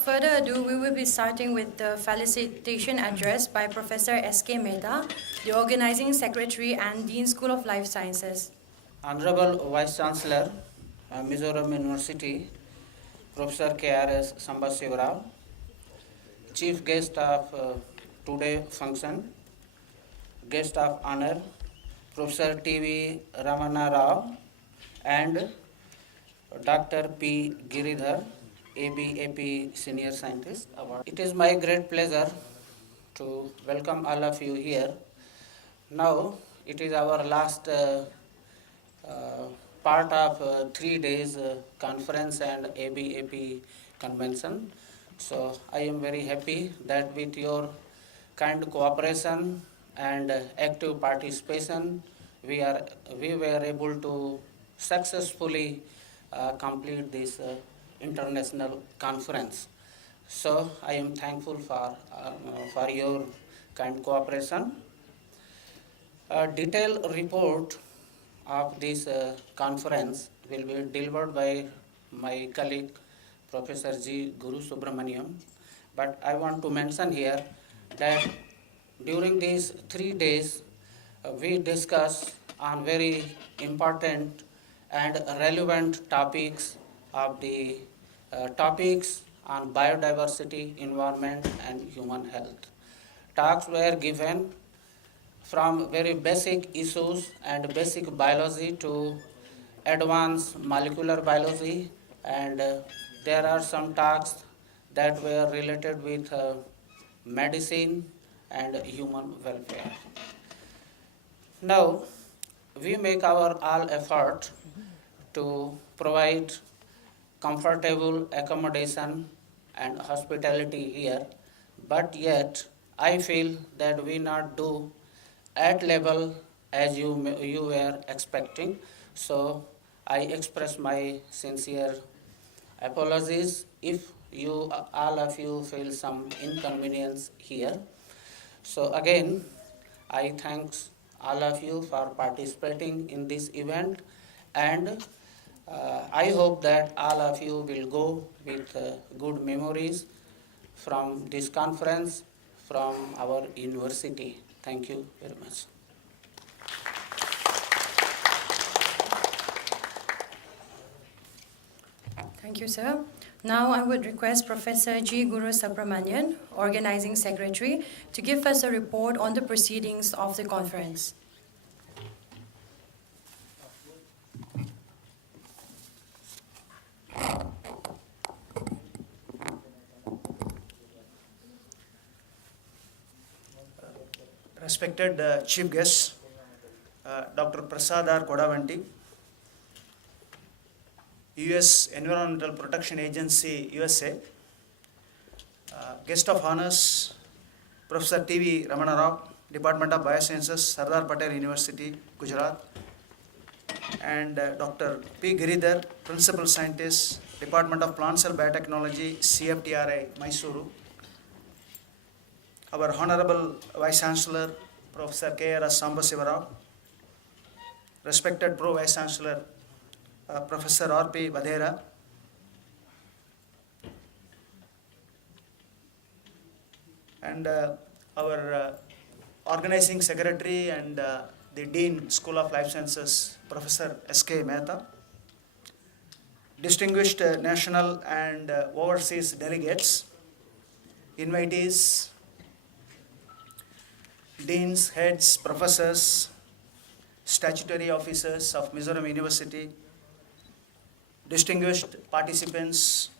further ado, we will be starting with the felicitation address by Professor S.K. Mehta, the Organizing Secretary and Dean School of Life Sciences. Honorable Vice Chancellor, Mizoram University, Professor K.R.S. Sambasivarao, Chief Guest of today function, Guest of Honor, Professor T.V. Ramana Rao and Dr. P. Giridhar, ABAP Senior Scientist Award. It is my great pleasure to welcome all of you here. Now, it is our last part of 3 days conference and ABAP convention. So, I am very happy that with your kind cooperation and active participation, we were able to successfully complete this international conference. So I am thankful for your kind cooperation. A detailed report of this conference will be delivered by my colleague Professor G. Guru Subramaniam. But I want to mention here that during these 3 days we discuss on very important and relevant topics of the topics on biodiversity, environment and human health. Talks were given from very basic issues and basic biology to advanced molecular biology, and there are some talks that were related with medicine and human welfare. Now, we make our all effort to provide comfortable accommodation and hospitality here, but yet I feel that we not do at level as you were expecting. So I express my sincere apologies if all of you feel some inconvenience here. So again, I thank all of you for participating in this event, and I hope that all of you will go with good memories from this conference, from our university. Thank you very much. Thank you, sir. Now I would request Professor G. Guru Subramanian, Organizing Secretary, to give us a report on the proceedings of the conference. Respected Chief Guest, Dr. Prasad R. Kodavanti, U.S. Environmental Protection Agency, USA, Guest of Honors, Professor T.V. Ramana Rao, Department of Biosciences, Sardar Patel University, Gujarat, and Dr. P. Giridhar, Principal Scientist, Department of Plant Cell Biotechnology, CFTRI, Mysuru, our Honorable Vice Chancellor, Professor K.R.S. Sambasivarao, respected Pro Vice Chancellor, Professor R.P. Vadera, and our Organizing Secretary and the Dean School of Life Sciences, Professor S.K. Mehta, distinguished national and overseas delegates, invitees, deans, heads, professors, statutory officers of Mizoram University, distinguished participants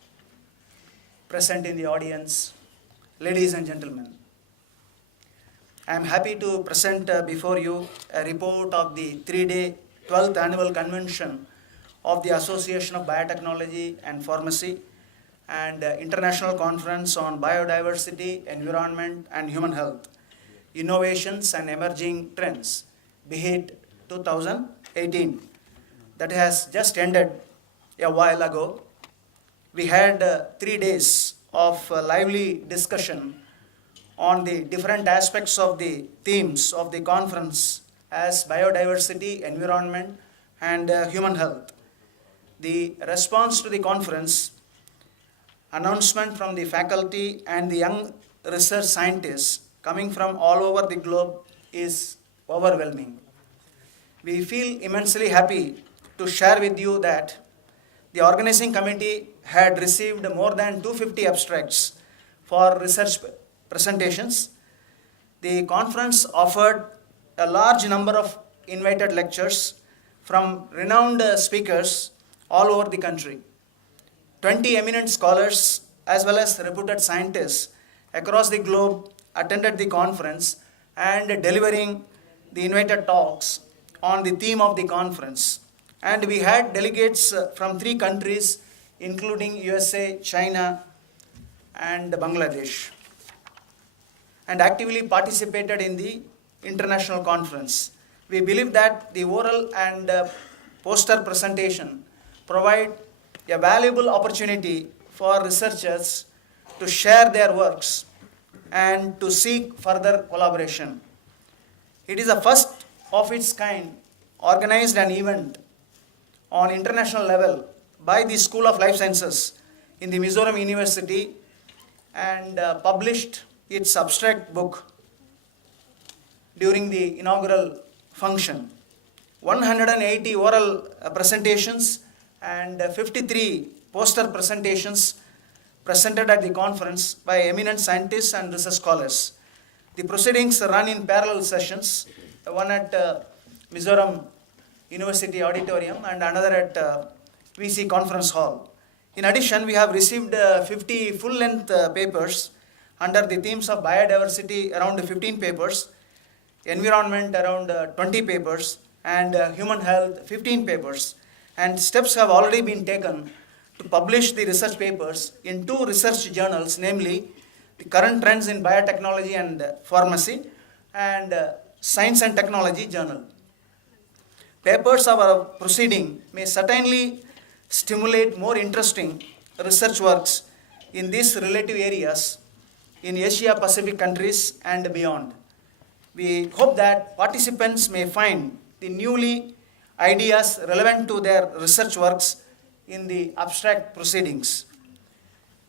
present in the audience, ladies and gentlemen. I am happy to present before you a report of the 3-day 12th Annual Convention of the Association of Biotechnology and Pharmacy and International Conference on Biodiversity, Environment and Human Health, Innovations and Emerging Trends, BHIT 2018, that has just ended a while ago. We had 3 days of lively discussion on the different aspects of the themes of the conference as biodiversity, environment and human health. The response to the conference announcement from the faculty and the young research scientists coming from all over the globe is overwhelming. We feel immensely happy to share with you that the organizing committee had received more than 250 abstracts for research presentations. The conference offered a large number of invited lectures from renowned speakers all over the country. 20 eminent scholars as well as reputed scientists across the globe attended the conference and delivering the invited talks on the theme of the conference. And we had delegates from 3 countries including USA, China and Bangladesh, and actively participated in the international conference. We believe that the oral and poster presentation provide a valuable opportunity for researchers to share their works and to seek further collaboration. It is the first of its kind organized an event on international level by the School of Life Sciences in the Mizoram University and published its abstract book during the inaugural function. 180 oral presentations and 53 poster presentations presented at the conference by eminent scientists and research scholars. The proceedings run in parallel sessions, one at Mizoram University Auditorium and another at VC Conference Hall. In addition, we have received 50 full-length papers under the themes of biodiversity, around 15 papers, environment around 20 papers, and human health 15 papers. And steps have already been taken to publish the research papers in 2 research journals, namely the Current Trends in Biotechnology and Pharmacy and Science and Technology Journal. Papers of our proceeding may certainly stimulate more interesting research works in these relative areas in Asia Pacific countries and beyond. We hope that participants may find the newly ideas relevant to their research works in the abstract proceedings.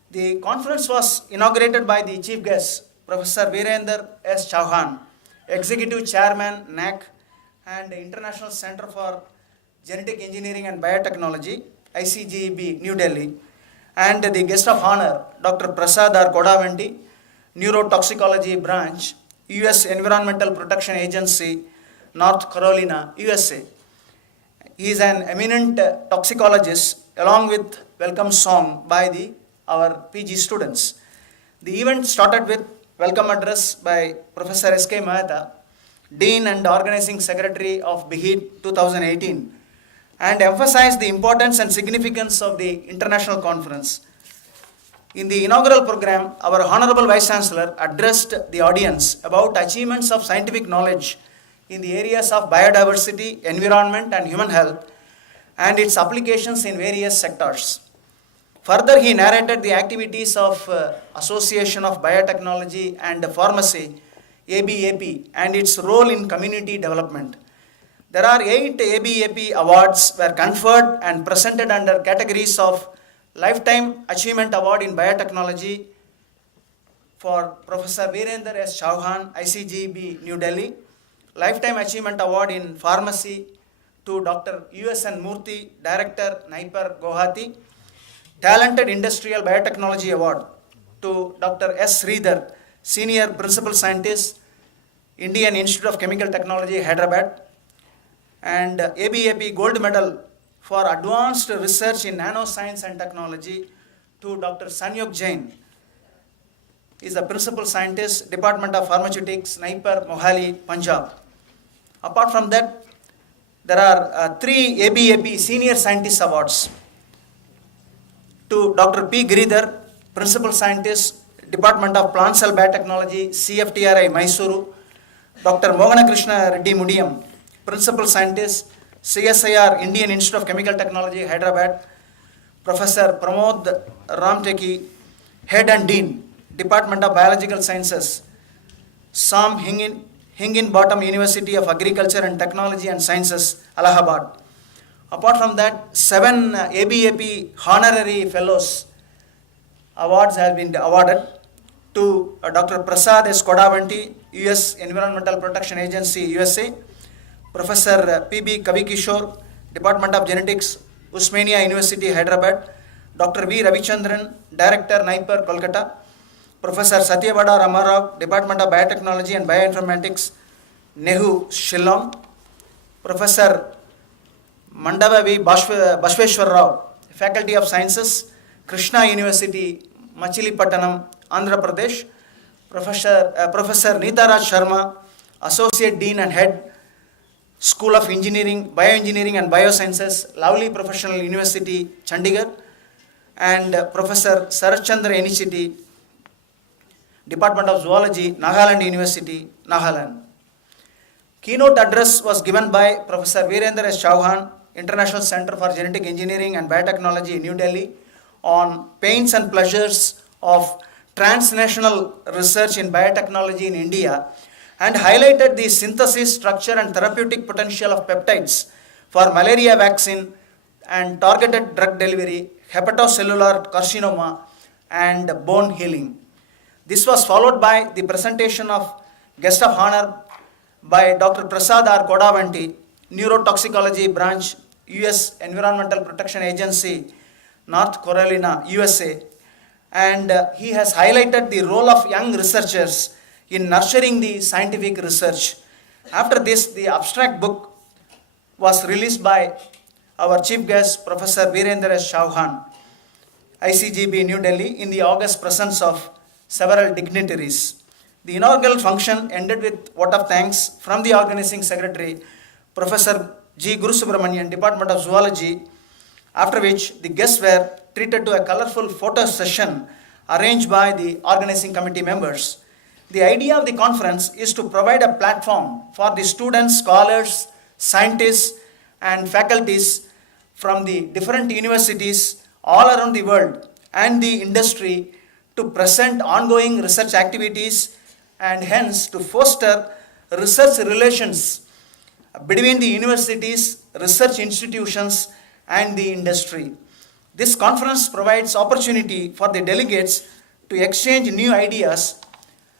The conference was inaugurated by the chief guest, Professor Virender S. Chauhan, Executive Chairman, NAC, and International Center for Genetic Engineering and Biotechnology, ICGEB, New Delhi, and the guest of honor, Dr. Prasad R. Kodavanti, Neurotoxicology Branch, U.S. Environmental Protection Agency, North Carolina, USA. He is an eminent toxicologist, along with welcome song by our PG students. The event started with welcome address by Professor S.K. Maheta, Dean and Organizing Secretary of BHIT 2018, and emphasized the importance and significance of the international conference. In the inaugural program, our Honorable Vice Chancellor addressed the audience about achievements of scientific knowledge in the areas of biodiversity, environment, and human health, and its applications in various sectors. Further, he narrated the activities of Association of Biotechnology and Pharmacy, ABAP, and its role in community development. There are 8 ABAP awards were conferred and presented under categories of Lifetime Achievement Award in Biotechnology for Professor Virender S. Chauhan, ICGB, New Delhi, Lifetime Achievement Award in Pharmacy to Dr. U.S.N. Murthy, Director, NIPER, Guwahati, Talented Industrial Biotechnology Award to Dr. S. Sridhar, Senior Principal Scientist, Indian Institute of Chemical Technology, Hyderabad, and ABAP Gold Medal for Advanced Research in Nanoscience and Technology to Dr. Sanyog Jain. He is the Principal Scientist, Department of Pharmaceutics, NIPER, Mohali, Punjab. Apart from that, there are 3 ABAP Senior Scientist Awards to Dr. P. Giridhar, Principal Scientist, Department of Plant Cell Biotechnology, CFTRI, Mysuru, Dr. Mogana Krishna Reddy Mudiyam, Principal Scientist, CSIR, Indian Institute of Chemical Technology, Hyderabad, Professor Pramod Ramteki, Head and Dean, Department of Biological Sciences, Sam Higginbottom University of Agriculture and Technology and Sciences, Allahabad. Apart from that, 7 ABAP honorary fellows awards have been awarded to Dr. Prasad S. Kodavanti, US Environmental Protection Agency, USA, Professor P.B. Kavikishore, Department of Genetics, Usmania University, Hyderabad, Dr. V. Ravichandran, Director, NIPER, Kolkata, Professor Satyavada Ramarao, Department of Biotechnology and Bioinformatics, Nehu, Shillong, Professor Mandava V. Bashveshwar Rao, Faculty of Sciences, Krishna University, Machilipattanam, Andhra Pradesh, Professor Neetaraj Sharma, Associate Dean and Head, School of Engineering, Bioengineering and Biosciences, Lovely Professional University, Chandigarh, and Professor Sarachandra Enichiti, Department of Zoology, Nagaland University, Nagaland. Keynote address was given by Professor Virendra S. Chauhan, International Center for Genetic Engineering and Biotechnology, New Delhi, on pains and pleasures of transnational research in biotechnology in India, and highlighted the synthesis, structure and therapeutic potential of peptides for malaria vaccine and targeted drug delivery, hepatocellular carcinoma and bone healing. This was followed by the presentation of guest of honor by Dr. Prasad R. Kodavanti, Neurotoxicology Branch, US Environmental Protection Agency, North Carolina, USA, and he has highlighted the role of young researchers in nurturing the scientific research. After this, the abstract book was released by our chief guest, Professor Virendra S. Chauhan, ICGB, New Delhi, in the august presence of several dignitaries. The inaugural function ended with vote of thanks from the organizing secretary, Professor G. Guru Subramanian, Department of Zoology, after which the guests were treated to a colorful photo session arranged by the organizing committee members. The idea of the conference is to provide a platform for the students, scholars, scientists, and faculties from the different universities all around the world and the industry to present ongoing research activities and hence to foster research relations between the universities, research institutions, and the industry. This conference provides opportunity for the delegates to exchange new ideas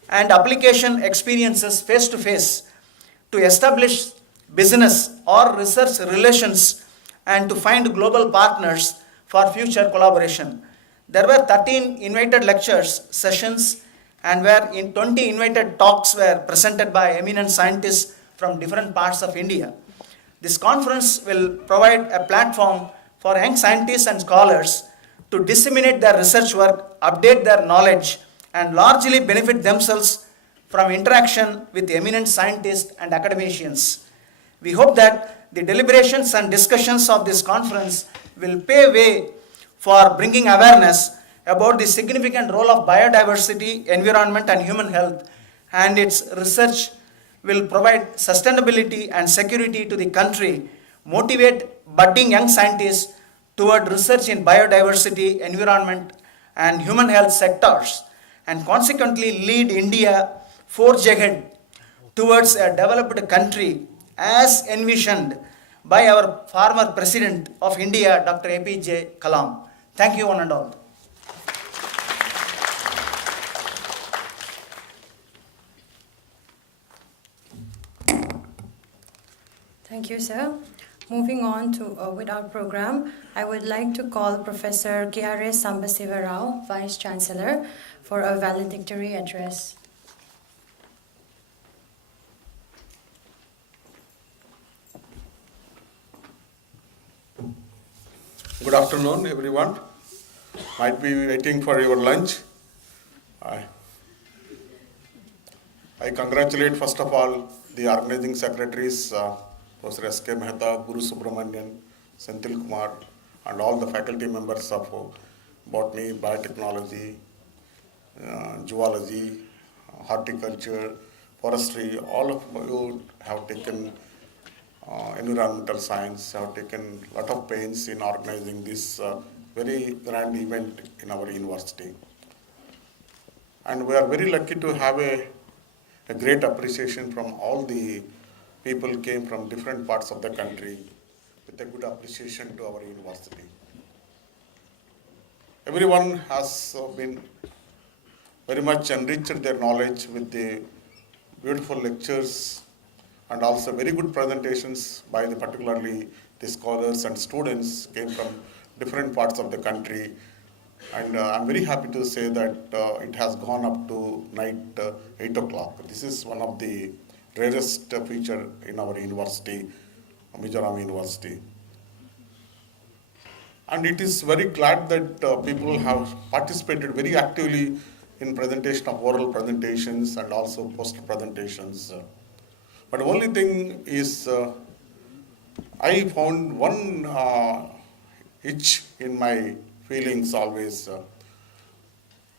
and application experiences face to face, to establish business or research relations, and to find global partners for future collaboration. There were 13 invited lectures, sessions, and where in 20 invited talks were presented by eminent scientists from different parts of India. This conference will provide a platform for young scientists and scholars to disseminate their research work, update their knowledge, and largely benefit themselves from interaction with eminent scientists and academicians. We hope that the deliberations and discussions of this conference will pave way for bringing awareness about the significant role of biodiversity, environment, and human health, and its research will provide sustainability and security to the country, motivate budding young scientists toward research in biodiversity, environment, and human health sectors, and consequently lead India forge ahead towards a developed country as envisioned by our former President of India, Dr. APJ Kalam. Thank you, one and all. Thank you, sir. Moving on to with our program, I would like to call Professor K.R.S. Sambasiva Rao, Vice Chancellor, for a valedictory address. Good afternoon, everyone. Might be waiting for your lunch. I congratulate, first of all, the organizing secretaries, Professor S.K. Mehta, Guru Subramanian, Senthil Kumar, and all the faculty members of botany, biotechnology, zoology, horticulture, forestry. All of you have taken environmental science, have taken a lot of pains in organizing this very grand event in our university. And we are very lucky to have a great appreciation from all the people came from different parts of the country with a good appreciation to our university. everyone has been very much enriched their knowledge with the beautiful lectures and also very good presentations by the particularly the scholars and students came from different parts of the country. And I'm very happy to say that it has gone up to night 8 o'clock. This is one of the rarest feature in our university, Mizoram University. And it is very glad that people have participated very actively in presentation of oral presentations and also poster presentations. But the only thing is, I found one itch in my feelings always.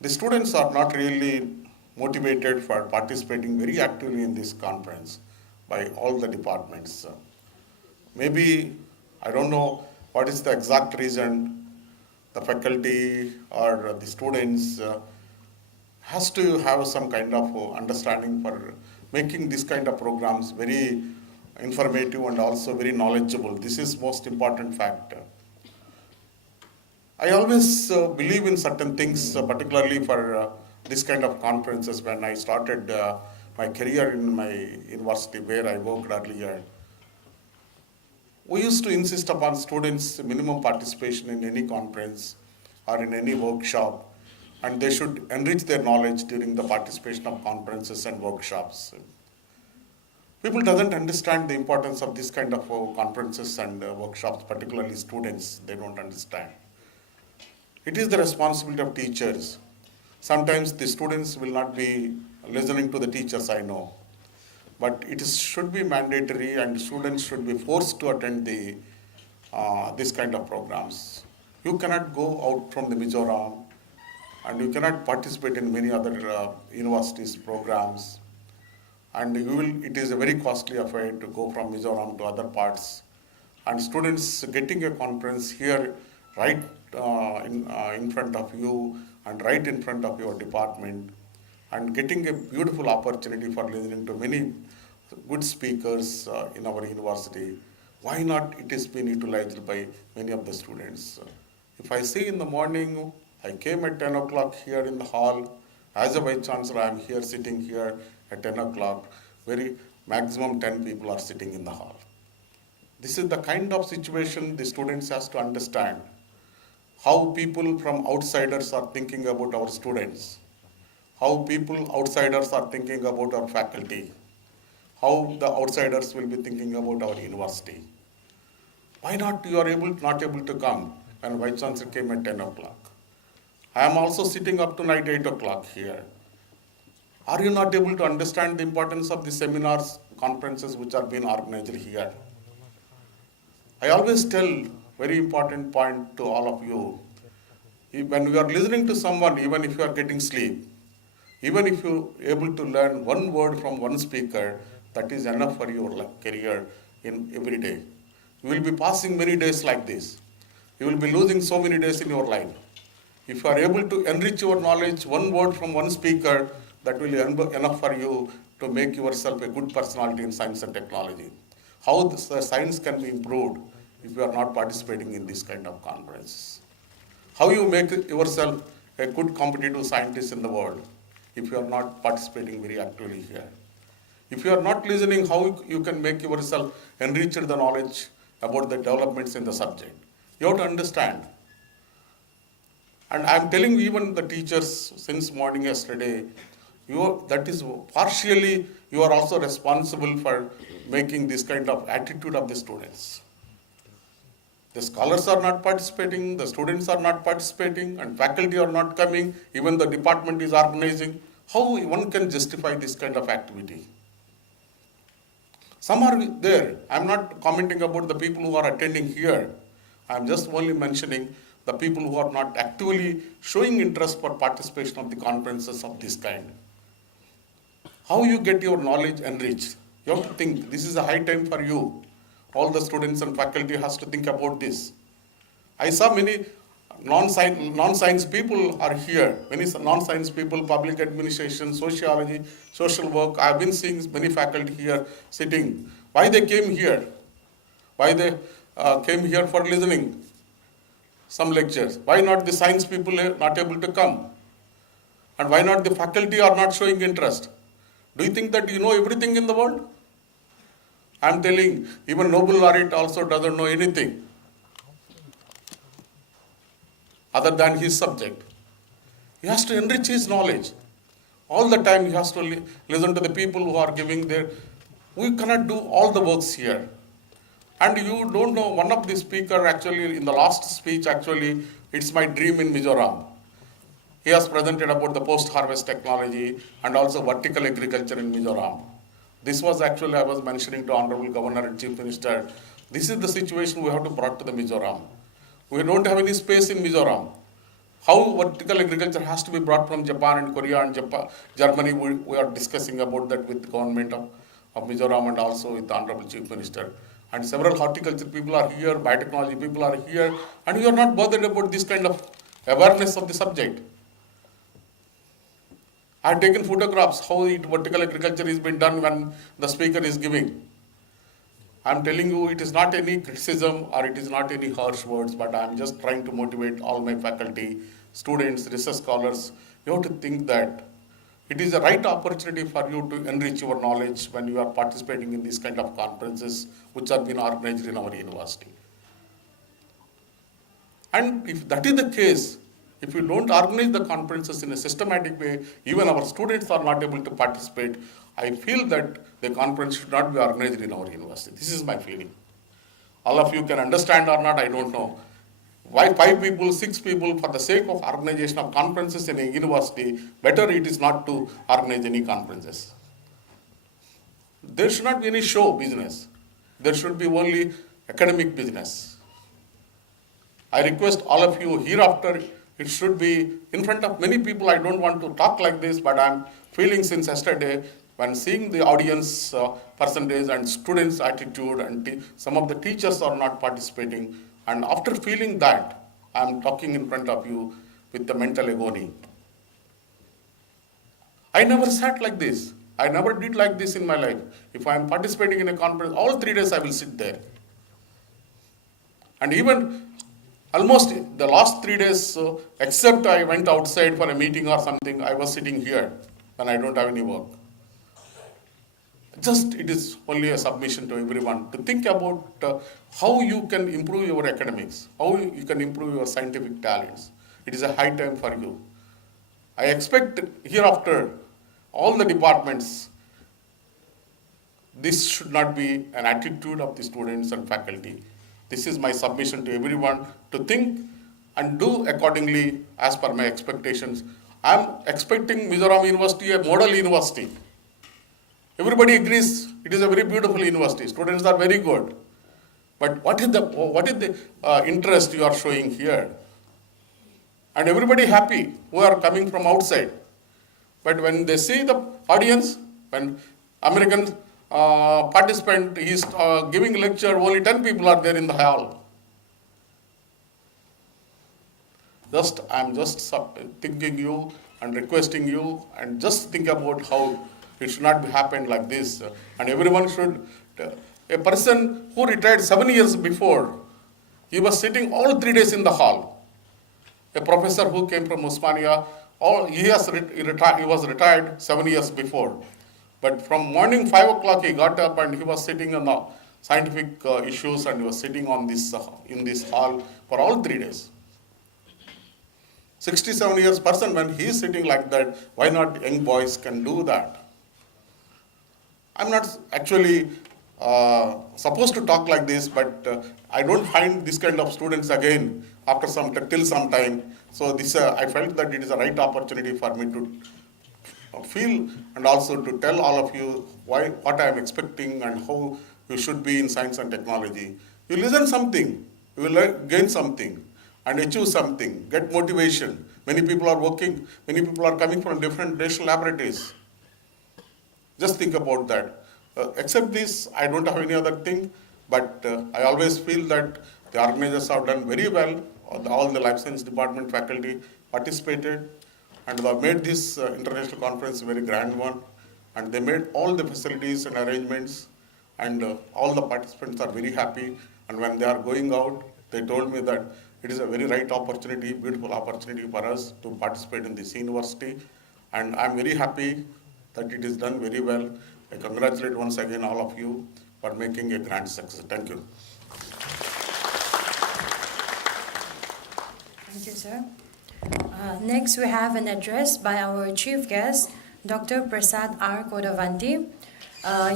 The students are not really motivated for participating very actively in this conference by all the departments. Maybe, I don't know what is the exact reason, the faculty or the students has to have some kind of understanding for making this kind of programs very informative and also very knowledgeable. This is most important factor. I always believe in certain things, particularly for this kind of conferences. When I started my career in my university where I worked earlier, we used to insist upon students' minimum participation in any conference or in any workshop, and they should enrich their knowledge during the participation of conferences and workshops. People doesn't understand the importance of this kind of conferences and workshops, particularly students, they don't understand. It is the responsibility of teachers. Sometimes the students will not be listening to the teachers, I know. But should be mandatory and students should be forced to attend this kind of programs. You cannot go out from the Mizoram and you cannot participate in many other universities programs. And it is a very costly affair to go from Mizoram to other parts. And students getting a conference here right in front of you and right in front of your department and getting a beautiful opportunity for listening to many good speakers in our university. Why not it is being utilized by many of the students? If I see in the morning, I came at 10 o'clock here in the hall. As a Vice Chancellor, I am here sitting here at 10 o'clock. Very maximum 10 people are sitting in the hall. This is the kind of situation the students has to understand. How people from outsiders are thinking about our students. How people outsiders are thinking about our faculty. How the outsiders will be thinking about our university. Why not you are not able to come when Vice Chancellor came at 10 o'clock? I am also sitting up to night 8 o'clock here. Are you not able to understand the importance of the seminars, conferences which are being organized here? I always tell very important point to all of you. When you are listening to someone, even if you are getting sleep, even if you are able to learn one word from one speaker, that is enough for your career in every day. You will be passing many days like this. You will be losing so many days in your life. If you are able to enrich your knowledge, one word from one speaker, that will be enough for you to make yourself a good personality in science and technology. How the science can be improved if you are not participating in this kind of conference? How you make yourself a good competitive scientist in the world if you are not participating very actively here? If you are not listening, how you can make yourself enrich the knowledge about the developments in the subject? You have to understand. And I am telling even the teachers since morning yesterday, that is partially you are also responsible for making this kind of attitude of the students. The scholars are not participating, the students are not participating, and faculty are not coming, even the department is organizing. How one can justify this kind of activity? Some are there. I am not commenting about the people who are attending here. I am just only mentioning the people who are not actively showing interest for participation of the conferences of this kind. How you get your knowledge enriched? You have to think, this is a high time for you. All the students and faculty has to think about this. I saw many non-science people are here. Many non-science people, public administration, sociology, social work. I have been seeing many faculty here sitting. Why they came here? Why they came here for listening? some lectures. Why not the science people are not able to come? And why not the faculty are not showing interest? Do you think that you know everything in the world? I am telling, even Nobel laureate also doesn't know anything other than his subject. He has to enrich his knowledge. All the time he has to listen to the people who are giving their... We cannot do all the works here. And you don't know, one of the speaker actually, in the last speech actually, it's my dream in Mizoram. He has presented about the post-harvest technology and also vertical agriculture in Mizoram. This was actually, I was mentioning to Honorable Governor and Chief Minister, this is the situation we have to brought to the Mizoram. We don't have any space in Mizoram. How vertical agriculture has to be brought from Japan and Korea and Germany, we are discussing about that with the government of Mizoram and also with the Honorable Chief Minister. And several horticulture people are here, biotechnology people are here, and we are not bothered about this kind of awareness of the subject. I have taken photographs, how vertical agriculture is being done when the speaker is giving. I am telling you, it is not any criticism or it is not any harsh words, but I am just trying to motivate all my faculty, students, research scholars. You have to think that it is the right opportunity for you to enrich your knowledge when you are participating in these kind of conferences which are being organized in our university. And if that is the case, if you don't organize the conferences in a systematic way, even our students are not able to participate, I feel that the conference should not be organized in our university. This is my feeling. All of you can understand or not, I don't know. Why 5 people, 6 people, for the sake of organization of conferences in a university, better it is not to organize any conferences. There should not be any show business. There should be only academic business. I request all of you hereafter, it should be in front of many people. I don't want to talk like this, but I'm feeling since yesterday, when seeing the audience percentage and students' attitude and some of the teachers are not participating, and after feeling that, I'm talking in front of you with the mental agony. I never sat like this. I never did like this in my life. If I'm participating in a conference, all 3 days I will sit there. And even almost the last 3 days, except I went outside for a meeting or something, I was sitting here when I don't have any work. Just it is only a submission to everyone to think about how you can improve your academics, how you can improve your scientific talents. It is a high time for you. I expect hereafter all the departments, this should not be an attitude of the students and faculty. This is my submission to everyone to think and do accordingly as per my expectations. I am expecting Mizoram University a model university. Everybody agrees it is a very beautiful university. Students are very good. But what is the interest you are showing here? And everybody happy who are coming from outside. But when they see the audience, when American participant is giving lecture, only 10 people are there in the hall. I am just thinking you and requesting you, and just think about how it should not be happened like this. And everyone should, a person who retired 7 years before, he was sitting all 3 days in the hall. A professor who came from Osmania, he was retired 7 years before. But from morning 5 o'clock he got up and he was sitting on the scientific issues, and he was sitting on this in this hall for all 3 days. 67 years person, when he is sitting like that, why not young boys can do that? I'm not actually supposed to talk like this, but I don't find this kind of students again after till some time. So this I felt that it is a right opportunity for me to feel and also to tell all of you what I am expecting and how you should be in science and technology. You listen something, you will gain something and achieve something, get motivation. Many people are working, many people are coming from different national laboratories. Just think about that. Except this, I don't have any other thing, but I always feel that the organizers have done very well. All the life science department faculty participated, and they have made this international conference a very grand one, and they made all the facilities and arrangements, and all the participants are very happy. And when they are going out, they told me that It is a very right opportunity, beautiful opportunity for us to participate in this university. And I'm very happy that it is done very well. I congratulate once again all of you for making a grand success. Thank you. Thank you, sir. Next, we have an address by our chief guest, Dr. Prasad R. Kodavanti,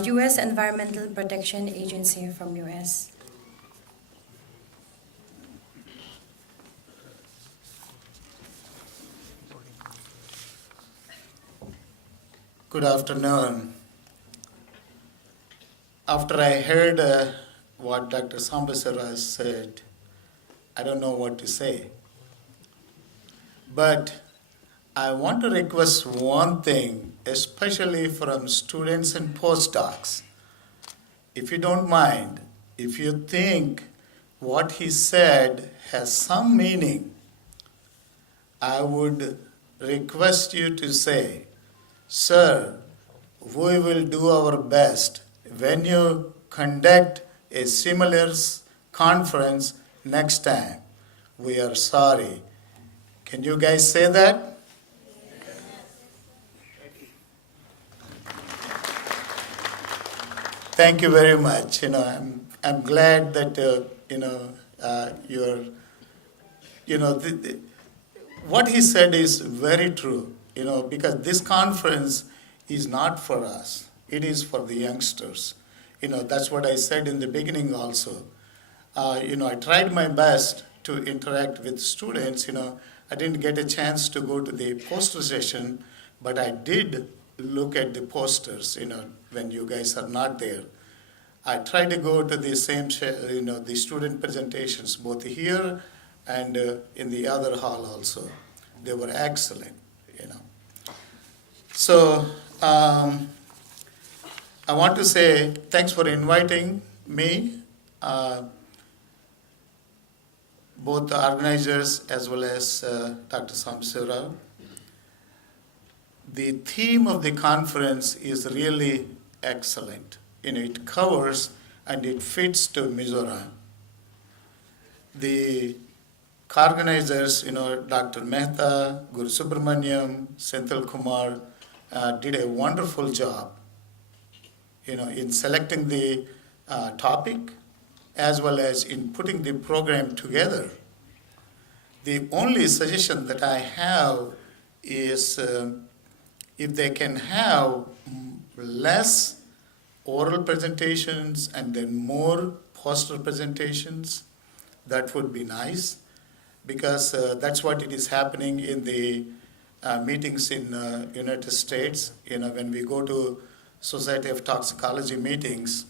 U.S. Environmental Protection Agency from U.S. Good afternoon. After I heard what Dr. Sambasara said, I don't know what to say. But I want to request one thing, especially from students and postdocs. If you don't mind, if you think what he said has some meaning, I would request you to say, "Sir, we will do our best when you conduct a similar conference next time. We are sorry." Can you guys say that? Thank you very much. I'm glad that you're. What he said is very true. Because this conference is not for us. It is for the youngsters. That's what I said in the beginning also. I tried my best to interact with students. I didn't get a chance to go to the poster session, but I did look at the posters, when you guys are not there. I tried to go to the same, the student presentations, both here and in the other hall also. They were excellent. So I want to say thanks for inviting me, both the organizers as well as Dr. Samsura. The theme of the conference is really excellent. It covers and it fits to Mizoram. The organizers, Dr. Mehta, Guru Subramaniam, Senthil Kumar, did a wonderful job, in selecting the topic as well as in putting the program together. The only suggestion that I have is if they can have less oral presentations and then more poster presentations, that would be nice, because that's what it is happening in the meetings in United States. When we go to Society of Toxicology meetings,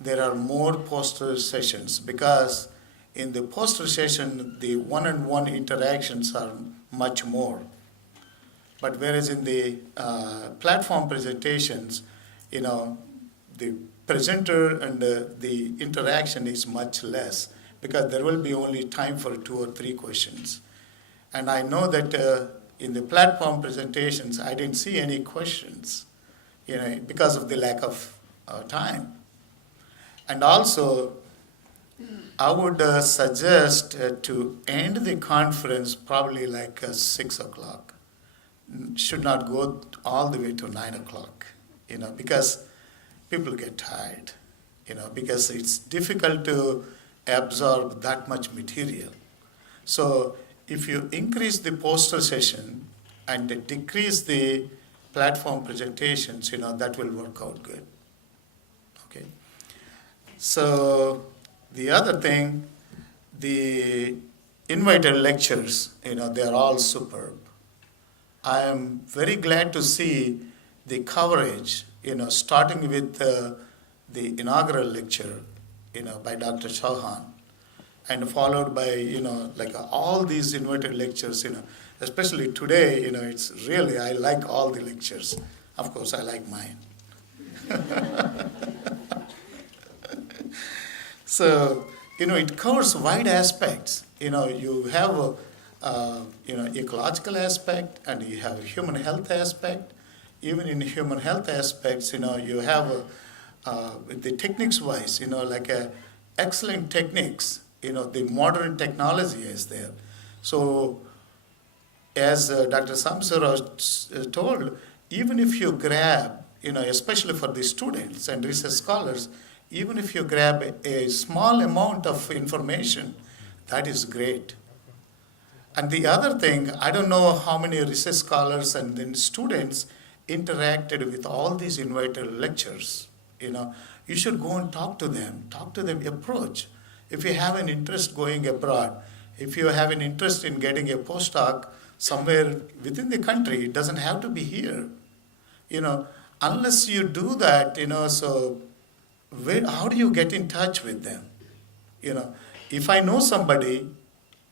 there are more poster sessions, because in the poster session, the one-on-one interactions are much more. But whereas in the platform presentations, the presenter and the interaction is much less, because there will be only time for 2 or 3 questions. And I know that in the platform presentations, I didn't see any questions, because of the lack of time. And also, I would suggest to end the conference probably like 6 o'clock. Should not go all the way to 9 o'clock, because people get tired, because it's difficult to absorb that much material. So if you increase the poster session and decrease the platform presentations, that will work out good. Okay. So the other thing, the invited lectures, they are all superb. I am very glad to see the coverage, starting with the inaugural lecture, by Dr. Chauhan, and followed by, like all these invited lectures, especially today, it's really, I like all the lectures. Of course, I like mine. So, it covers wide aspects. You have ecological aspect, and you have a human health aspect. Even in human health aspects, you have the techniques wise, like excellent techniques, the modern technology is there. So, as Dr. Samsara told, even if you grab, especially for the students and research scholars, even if you grab a small amount of information, that is great. And the other thing, I don't know how many research scholars and then students interacted with all these invited lectures. You should go and talk to them, approach. If you have an interest going abroad, if you have an interest in getting a postdoc somewhere within the country, it doesn't have to be here. Unless you do that, so how do you get in touch with them? If I know somebody,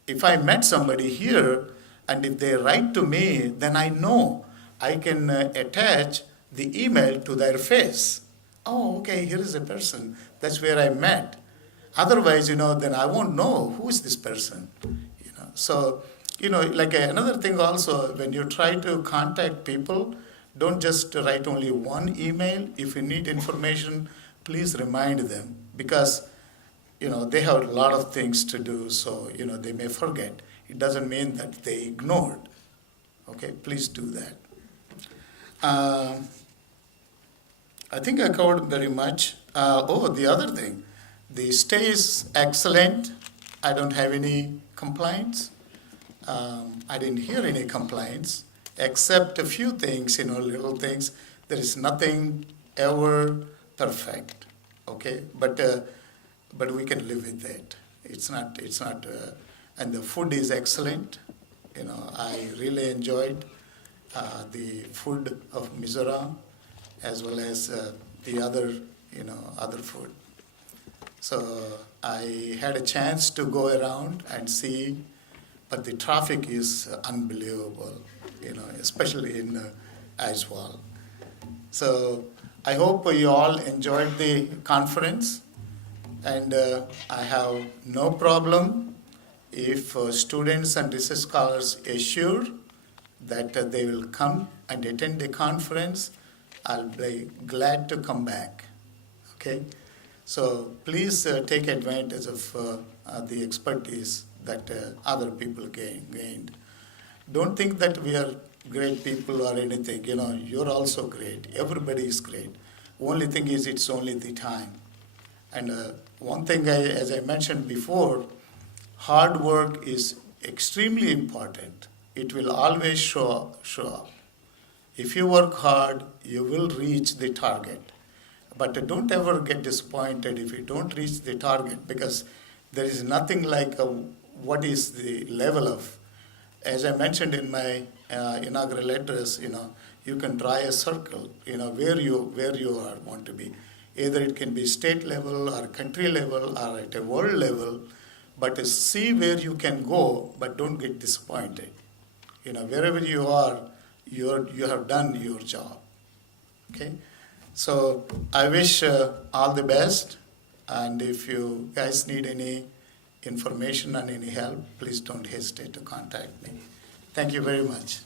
if I met somebody here, and if they write to me, then I know I can attach the email to their face. Oh, okay, here is a person. That's where I met. Otherwise, then I won't know who is this person. So, like another thing also, when you try to contact people, don't just write only one email. If you need information, please remind them, because they have a lot of things to do, so they may forget. It doesn't mean that they ignored. Okay, please do that. I think I covered very much. The other thing, the stay is excellent. I don't have any complaints. I didn't hear any complaints, except a few things, little things. There is nothing ever perfect, okay? But we can live with it. It's not, and the food is excellent. I really enjoyed the food of Mizoram, as well as the other food. So I had a chance to go around and see, but the traffic is unbelievable, especially in Aizawl. So I hope you all enjoyed the conference, and I have no problem if students and research scholars assure that they will come and attend the conference. I'll be glad to come back. Okay, so please take advantage of the expertise that other people gained. Don't think that we are great people or anything. You're also great. Everybody is great. Only thing is, it's only the time. And one thing, as I mentioned before, hard work is extremely important. It will always show up. If you work hard, you will reach the target. But don't ever get disappointed if you don't reach the target, because there is nothing like what is the level of. As I mentioned in my inaugural address, you can draw a circle, where you want to be. Either it can be state level or country level or at a world level, but see where you can go, but don't get disappointed. Wherever you are, you have done your job. Okay, so I wish all the best, and if you guys need any information and any help, please don't hesitate to contact me. Thank you very much.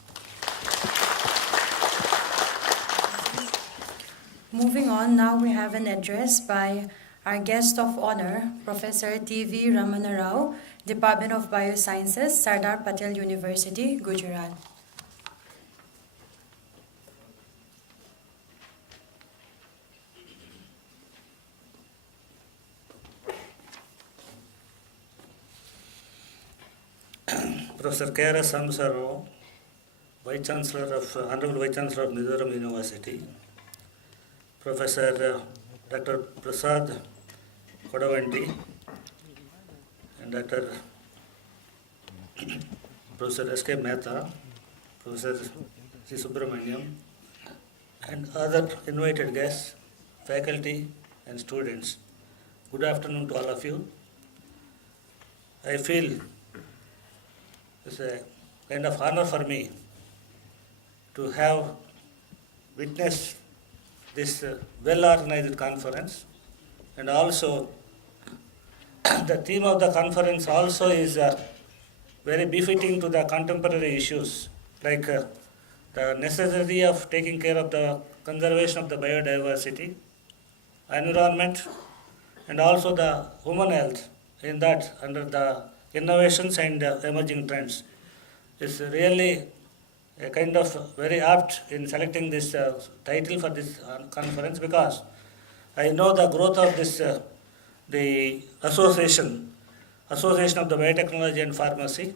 Moving on, now we have an address by our guest of honor, Professor T.V. Ramana Rao, Department of Biosciences, Sardar Patel University, Gujarat. Professor K.R.S. Samsara, Vice Chancellor of Honorable Vice Chancellor of Mizoram University, Professor Dr. Prasad Kodavanti, and Dr. Professor S.K. Mehta, Professor C. Subramaniam, and other invited guests, faculty, and students. Good afternoon to all of you. I feel it's a kind of honor for me to have witnessed this well-organized conference, and also the theme of the conference also is very befitting to the contemporary issues, like the necessity of taking care of the conservation of the biodiversity, environment, and also the human health in that under the innovations and emerging trends. It's really a kind of very apt in selecting this title for this conference, because I know the growth of this the association of the biotechnology and pharmacy,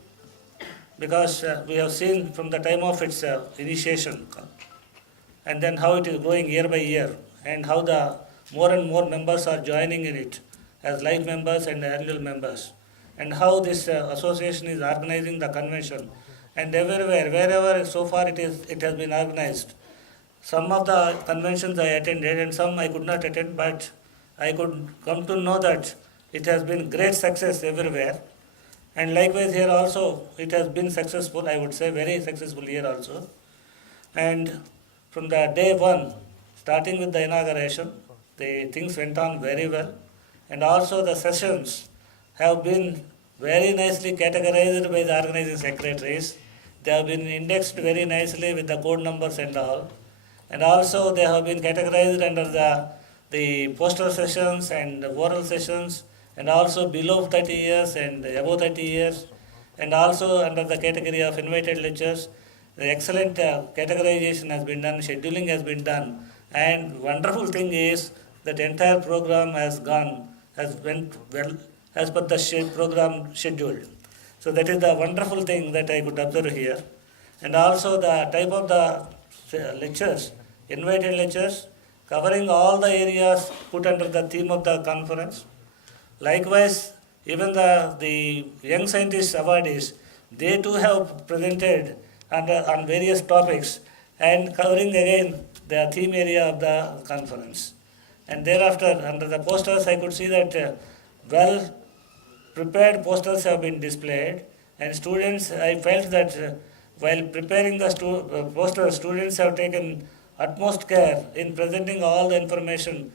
because we have seen from the time of its initiation and then how it is growing year by year, and how the more and more members are joining in it as life members and annual members, and how this association is organizing the convention, and everywhere, wherever so far it has been organized. Some of the conventions I attended and some I could not attend, but I could come to know that it has been great success everywhere. And likewise here also it has been successful, I would say very successful here also. And from the day one, starting with the inauguration, the things went on very well. And also the sessions have been very nicely categorized by the organizing secretaries. They have been indexed very nicely with the code numbers and all. And also they have been categorized under the poster sessions and the oral sessions, and also below 30 years and above 30 years, and also under the category of invited lectures. The excellent categorization has been done, scheduling has been done, and wonderful thing is that entire program has went well as per the program scheduled. So that is the wonderful thing that I could observe here. And also the type of the lectures, invited lectures, covering all the areas put under the theme of the conference. Likewise, even the young scientist awardees, they too have presented on various topics and covering again the theme area of the conference. And thereafter, under the posters, I could see that well prepared posters have been displayed, and students, I felt that while preparing the posters, students have taken utmost care in presenting all the information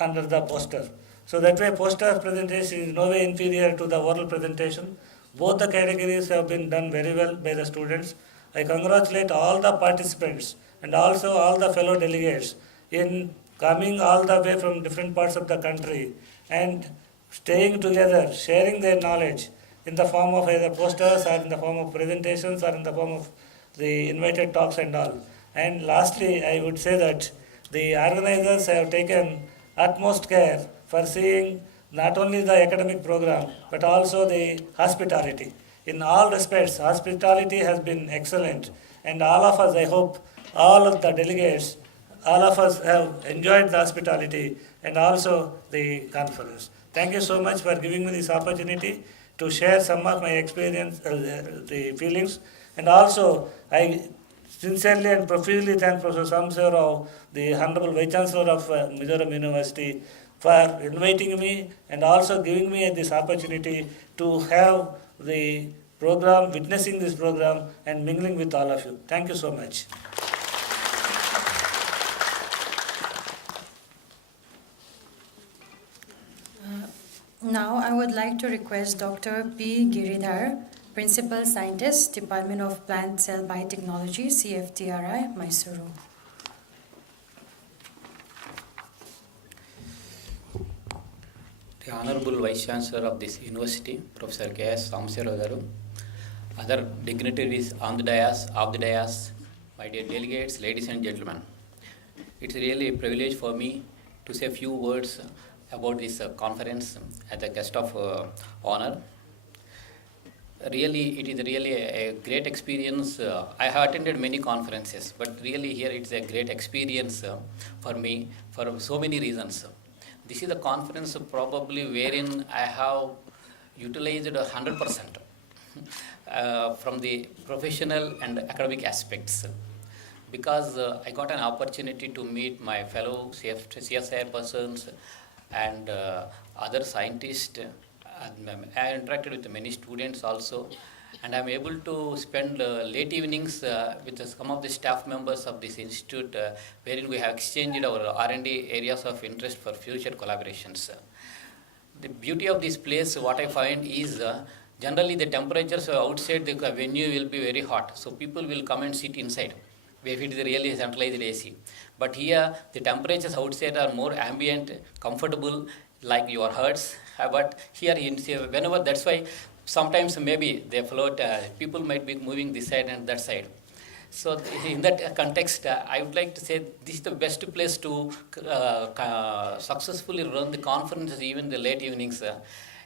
under the poster. So that way poster presentation is no way inferior to the oral presentation. Both the categories have been done very well by the students. I congratulate all the participants and also all the fellow delegates in coming all the way from different parts of the country and staying together, sharing their knowledge in the form of either posters or in the form of presentations or in the form of the invited talks and all. And lastly, I would say that the organizers have taken utmost care for seeing not only the academic program but also the hospitality. In all respects, hospitality has been excellent, and all of us, I hope, all of the delegates, all of us have enjoyed the hospitality and also the conference. Thank you so much for giving me this opportunity to share some of my experience, the feelings, and also I sincerely and profusely thank Professor Samsir Rao, the Honorable Vice Chancellor of Mizoram University, for inviting me and also giving me this opportunity to have the program, witnessing this program and mingling with all of you. Thank you so much. Now I would like to request Dr. P. Giridhar, Principal Scientist, Department of Plant Cell Biotechnology, CFTRI, Mysuru. The Honorable Vice Chancellor of this university, Professor K.S. Samsirao garu, other dignitaries on the dais, off the dais, my dear delegates, ladies and gentlemen. It's really a privilege for me to say a few words about this conference as a guest of honor. Really, it is really a great experience. I have attended many conferences, but really here it's a great experience for me for so many reasons. This is a conference probably wherein I have utilized 100% from the professional and academic aspects, because I got an opportunity to meet my fellow CSIR persons and other scientists. I interacted with many students also, and I'm able to spend late evenings with some of the staff members of this institute, wherein we have exchanged our R&D areas of interest for future collaborations. The beauty of this place, what I find is generally the temperatures outside the venue will be very hot, so people will come and sit inside, where it is really centralized AC. But here, the temperatures outside are more ambient, comfortable, like your herds. But here, whenever, that's why sometimes maybe they float, people might be moving this side and that side. So in that context, I would like to say this is the best place to successfully run the conferences, even the late evenings.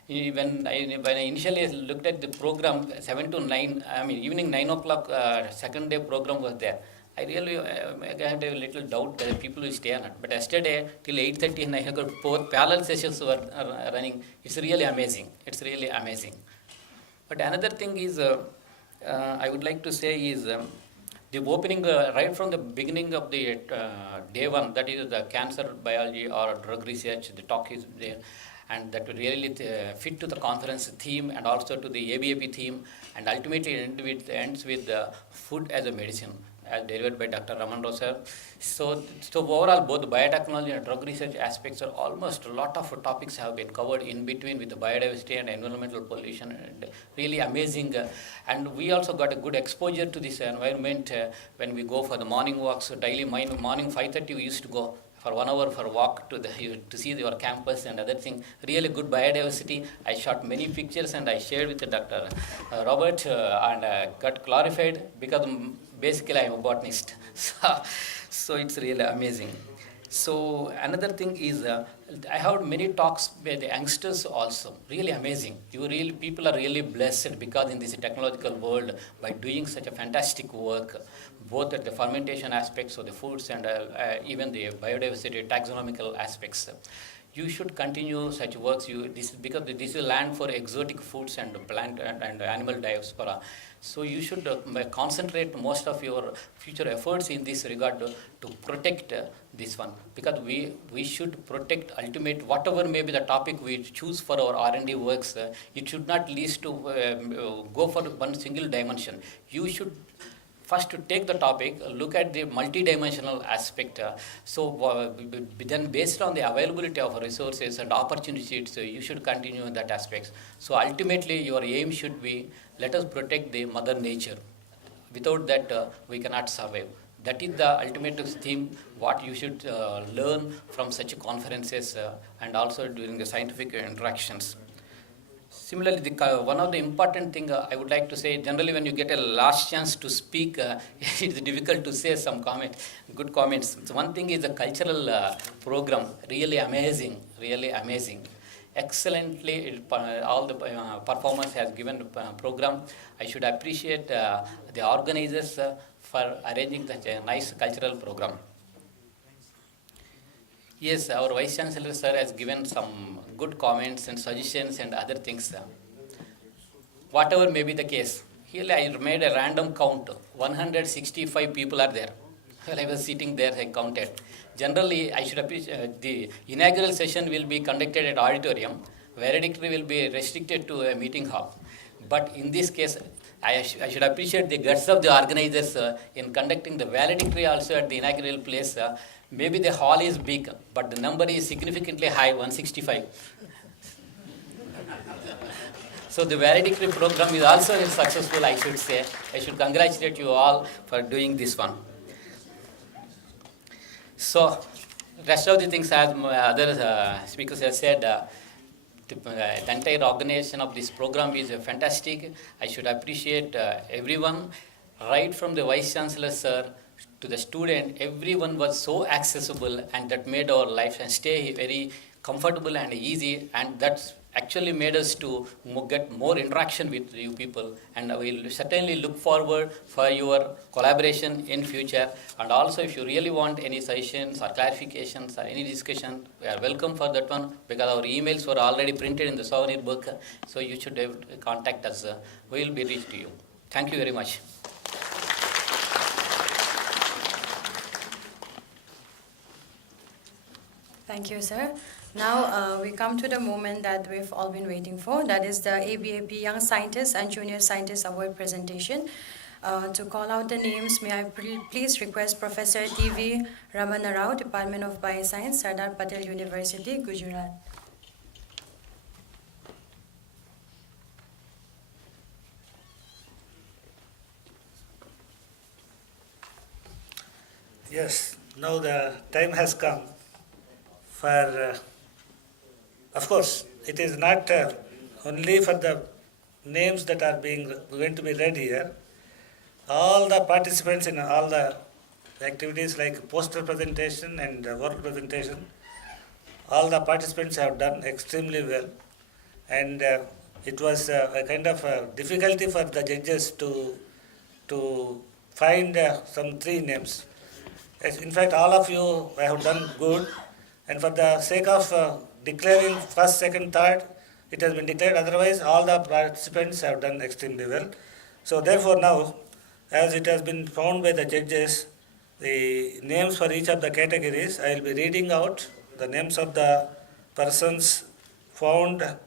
When I initially looked at the program, 7 to 9, I mean evening 9 o'clock, second day program was there. I really I had a little doubt that people will stay or not. But yesterday till 8:30, and I have got 4 parallel sessions were running. It's really amazing. It's really amazing. But another thing is, I would like to say is, the opening right from the beginning of the day one, that is the cancer biology or drug research, the talk is there, and that really fit to the conference theme and also to the ABAP theme, and ultimately ends with food as a medicine, as delivered by Dr. Raman Rao sir. So overall, both biotechnology and drug research aspects are almost a lot of topics have been covered in between with the biodiversity and environmental pollution, and really amazing. And we also got a good exposure to this environment when we go for the morning walks. So daily morning 5:30 we used to go for 1 hour for a walk to see your campus and other thing. Really good biodiversity. I shot many pictures and I shared with Dr. Robert and got clarified because basically I am a botanist. So it's really amazing. So another thing is, I have many talks with the youngsters also. Really amazing. People are really blessed because in this technological world, by doing such a fantastic work, both at the fermentation aspects of the foods and even the biodiversity taxonomical aspects. You should continue such works. Because this is land for exotic foods and plant and animal diaspora. So you should concentrate most of your future efforts in this regard to protect this one, because we should protect ultimate whatever may be the topic we choose for our R&D works. It should not lead to go for one single dimension. You should first to take the topic, look at the multidimensional aspect. Then based on the availability of resources and opportunities, you should continue in that aspect. So ultimately your aim should be, let us protect the mother nature. Without that, we cannot survive. That is the ultimate theme, what you should learn from such conferences and also during the scientific interactions. Similarly, one of the important thing I would like to say, generally when you get a last chance to speak, it's difficult to say some good comments. So one thing is the cultural program, really amazing. Excellently, all the performers has given the program. I should appreciate the organizers for arranging such a nice cultural program. Yes, our Vice Chancellor sir has given some good comments and suggestions and other things. Whatever may be the case, here I made a random count. 165 people are there. While I was sitting there, I counted. Generally, I should appreciate the inaugural session will be conducted at auditorium. Valedictory will be restricted to a meeting hall. But in this case, I should appreciate the guts of the organizers in conducting the valedictory also at the inaugural place. Maybe the hall is big, but the number is significantly high, 165. So the valedictory program is also successful, I should say. I should congratulate you all for doing this one. So rest of the things, as other speakers have said, the entire organization of this program is fantastic. I should appreciate everyone, right from the Vice Chancellor sir to the student. Everyone was so accessible, and that made our life and stay very comfortable and easy, and that's actually made us to get more interaction with you people, and we'll certainly look forward for your collaboration in future. And also, if you really want any suggestions or clarifications or any discussion, we are welcome for that one, because our emails were already printed in the souvenir book, so you should contact us. We will be reached to you. Thank you very much. Thank you, sir. Now we come to the moment that we've all been waiting for. That is the ABAP Young Scientist and Junior Scientist Award presentation. To call out the names, may I please request Professor T.V. Ramana Rao, Department of Bioscience, Sardar Patel University, Gujarat. Yes, now the time has come for Of course, it is not only for the names that are going to be read here. All the participants in all the activities like poster presentation and oral presentation, all the participants have done extremely well, and it was a kind of difficulty for the judges to find some three names. In fact, all of you have done good, and for the sake of declaring first, second, third, it has been declared. Otherwise, all the participants have done extremely well. So, therefore, now, as it has been found by the judges, the names for each of the categories, I will be reading out the names of the persons found as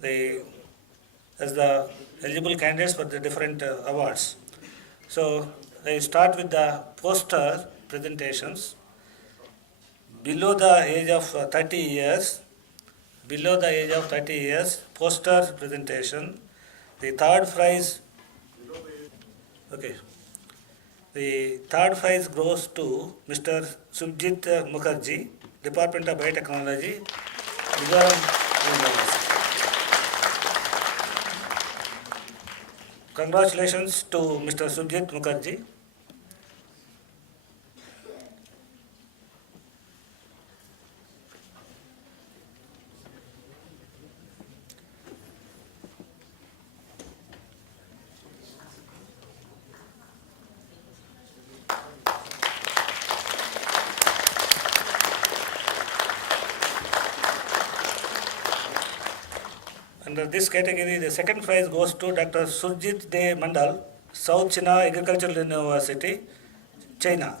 the eligible candidates for the different awards. So, I start with the poster presentations. Below the age of 30 years, poster presentation. The third prize, the third prize goes to Mr. Subjit Mukherjee, Department of Biotechnology, Mizoram University. Congratulations to Mr. Subjit Mukherjee. Under this category, the second prize goes to Dr. Surjit De Mandal, South China Agricultural University, China.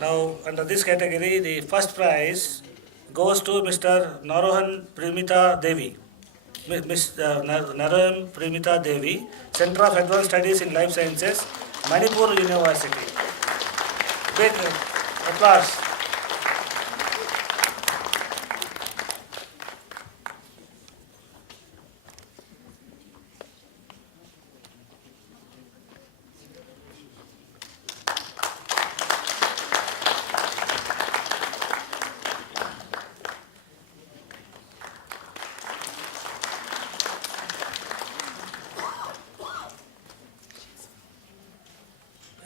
Now, under this category, the first prize goes to Mr. Narohan Primita Devi, Ms. Narohan Primita Devi, Center of Advanced Studies in Life Sciences, Manipur University. Big applause.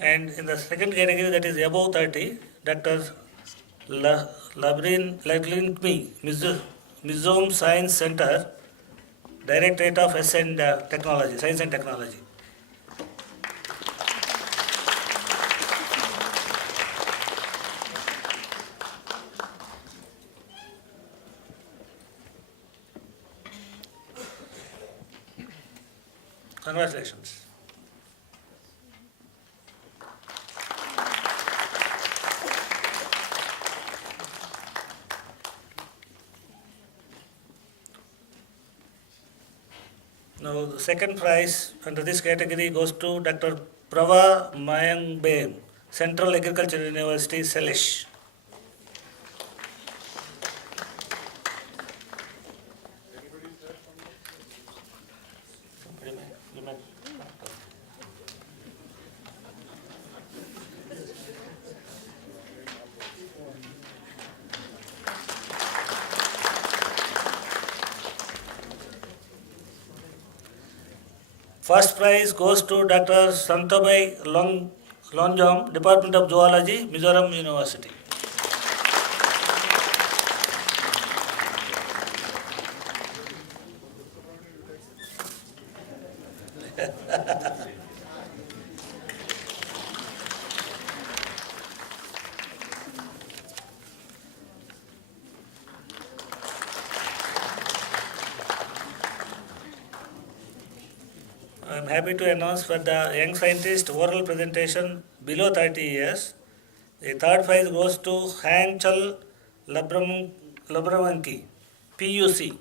And in the second category, that is above 30, Dr. Labrin Kmi, Mizom Science Center, Directorate of Technology, Science and Technology. Congratulations. Now, the second prize under this category goes to Dr. Prava Mayangbem, Central Agricultural University, Salish. First prize goes to Dr. Santabai Longjom, Department of Zoology, Mizoram University. I am happy to announce for the young scientist oral presentation below 30 years, the third prize goes to Hanchal Labramanki, PUC.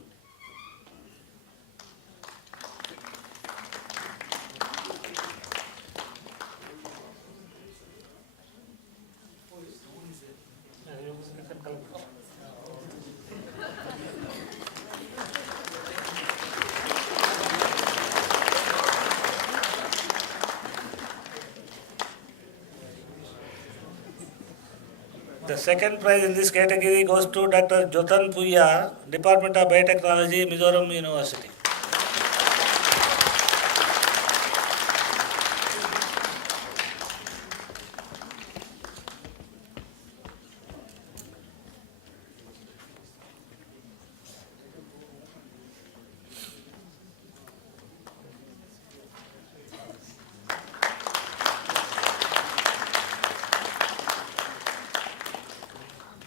The second prize in this category goes to Dr. Jotan Puya, Department of Biotechnology, Mizoram University.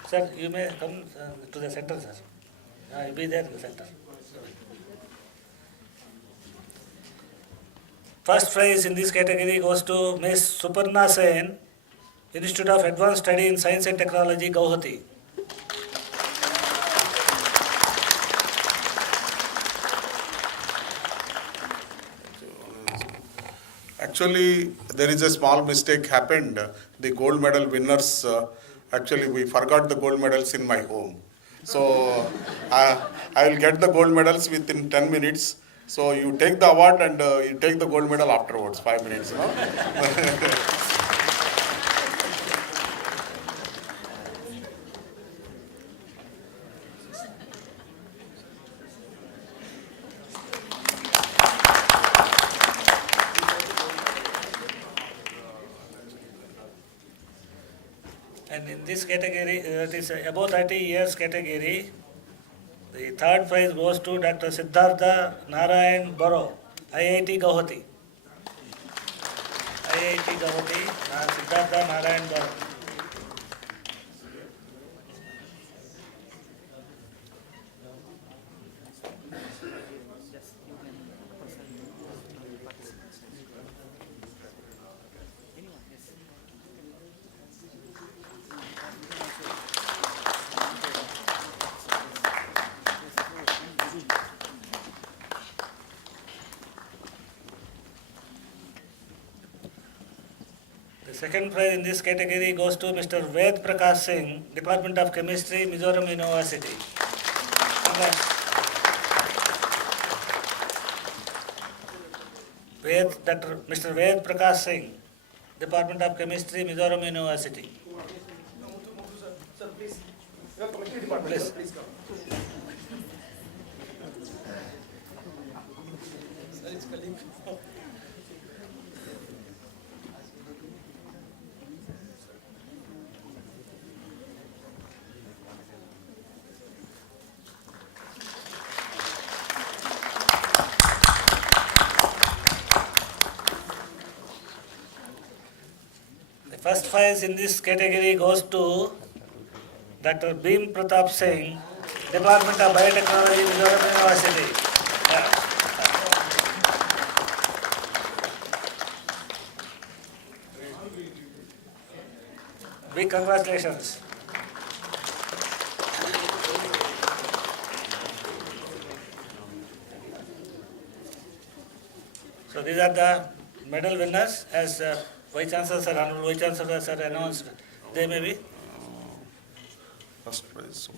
Sir, you may come to the center, sir. You'll be there in the center. First prize in this category goes to Ms. Suparna Sen, Institute of Advanced Study in Science and Technology, Guwahati. Actually, there is a small mistake happened. The gold medal winners, actually we forgot the gold medals in my home. So I will get the gold medals within 10 minutes. So you take the award and you take the gold medal afterwards, 5 minutes, you know. And in this category, it is above 30 years category, the third prize goes to Dr. Siddhartha Narayan Baro, IIT Guwahati. IIT Guwahati, Siddhartha Narayan Baro. The second prize in this category goes to Mr. Ved Prakash Singh, Department of Chemistry, Mizoram University. Mr. Ved Prakash Singh, Department of Chemistry, Mizoram University. Please. First prize in this category goes to Dr. Bhim Pratap Singh, Department of Biotechnology, Mizoram University. Big congratulations. So these are the medal winners as Vice Chancellor Sir, Honorable Vice Chancellor Sir announced. They may be. First prize,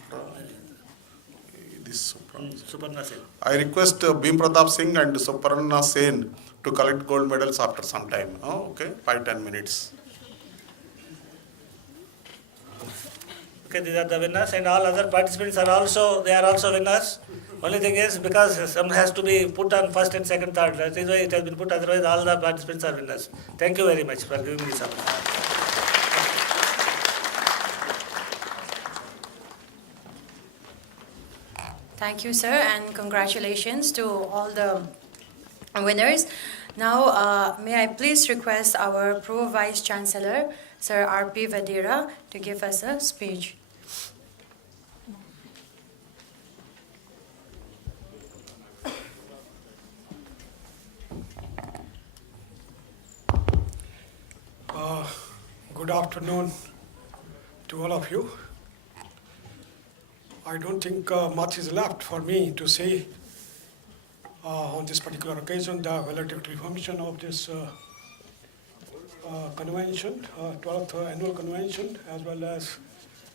this Suparna Sen. I request Bhim Pratap Singh and Suparna Sen to collect gold medals after some time. Oh, okay, 5-10 minutes. Okay, these are the winners, and all other participants are also winners. Only thing is, because some has to be put on first and second, third. That is why it has been put. Otherwise, all the participants are winners. Thank you very much for giving me this opportunity. Thank you, sir, and congratulations to all the winners. Now, may I please request our Pro Vice Chancellor, Sir R.P. Vadira, to give us a speech. Good afternoon to all of you. I don't think much is left for me to say on this particular occasion, the valedictory function of this convention, 12th annual convention, as well as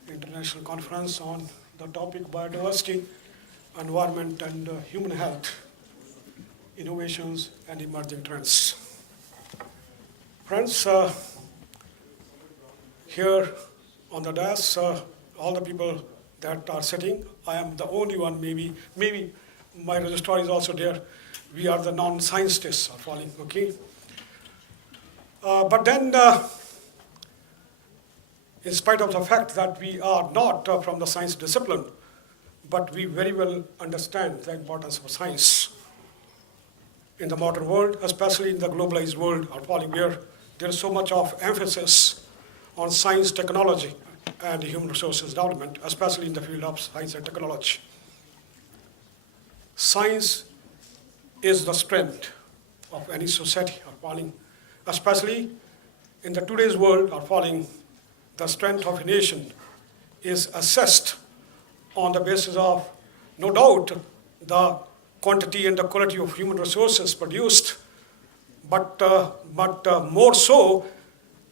international conference on the topic biodiversity, environment and human health, innovations and emerging trends. Friends, here on the dais, all the people that are sitting. I am the only one, maybe my registrar is also there. We are the non-scientists are falling, okay? But then, in spite of the fact that we are not from the science discipline, but we very well understand the importance of science in the modern world, especially in the globalized world, are falling where there is so much of emphasis on science, technology, and human resources development, especially in the field of science and technology. Science is the strength of any society, are falling, especially in the today's world, are falling. The strength of a nation is assessed on the basis of, no doubt, the quantity and the quality of human resources produced, but more so,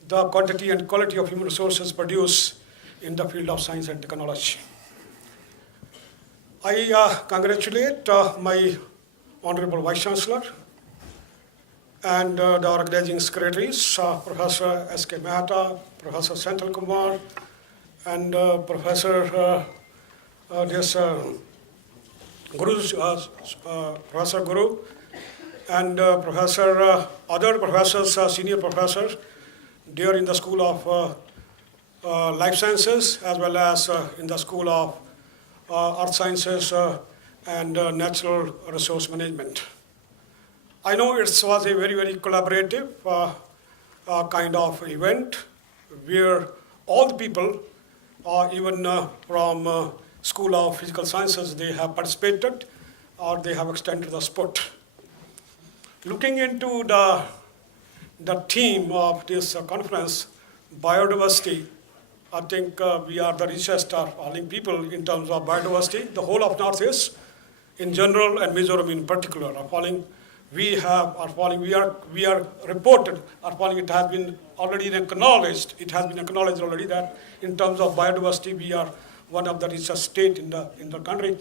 the quantity and quality of human resources produced in the field of science and technology. I congratulate my Honorable Vice Chancellor and the organizing secretaries, Professor S.K. Mehta, Professor Senthil Kumar, and Professor Professor Guru, and other professors, senior professors, there in the School of Life Sciences, as well as in the School of Earth Sciences and Natural Resource Management. I know it was a very, very collaborative kind of event where all the people, even from School of Physical Sciences, they have participated or they have extended the support. Looking into the theme of this conference, biodiversity, I think we are the richest falling people in terms of biodiversity. The whole of Northeast in general and Mizoram in particular are falling. We are reported, it has been already acknowledged, already that in terms of biodiversity, we are one of the richest state in the country.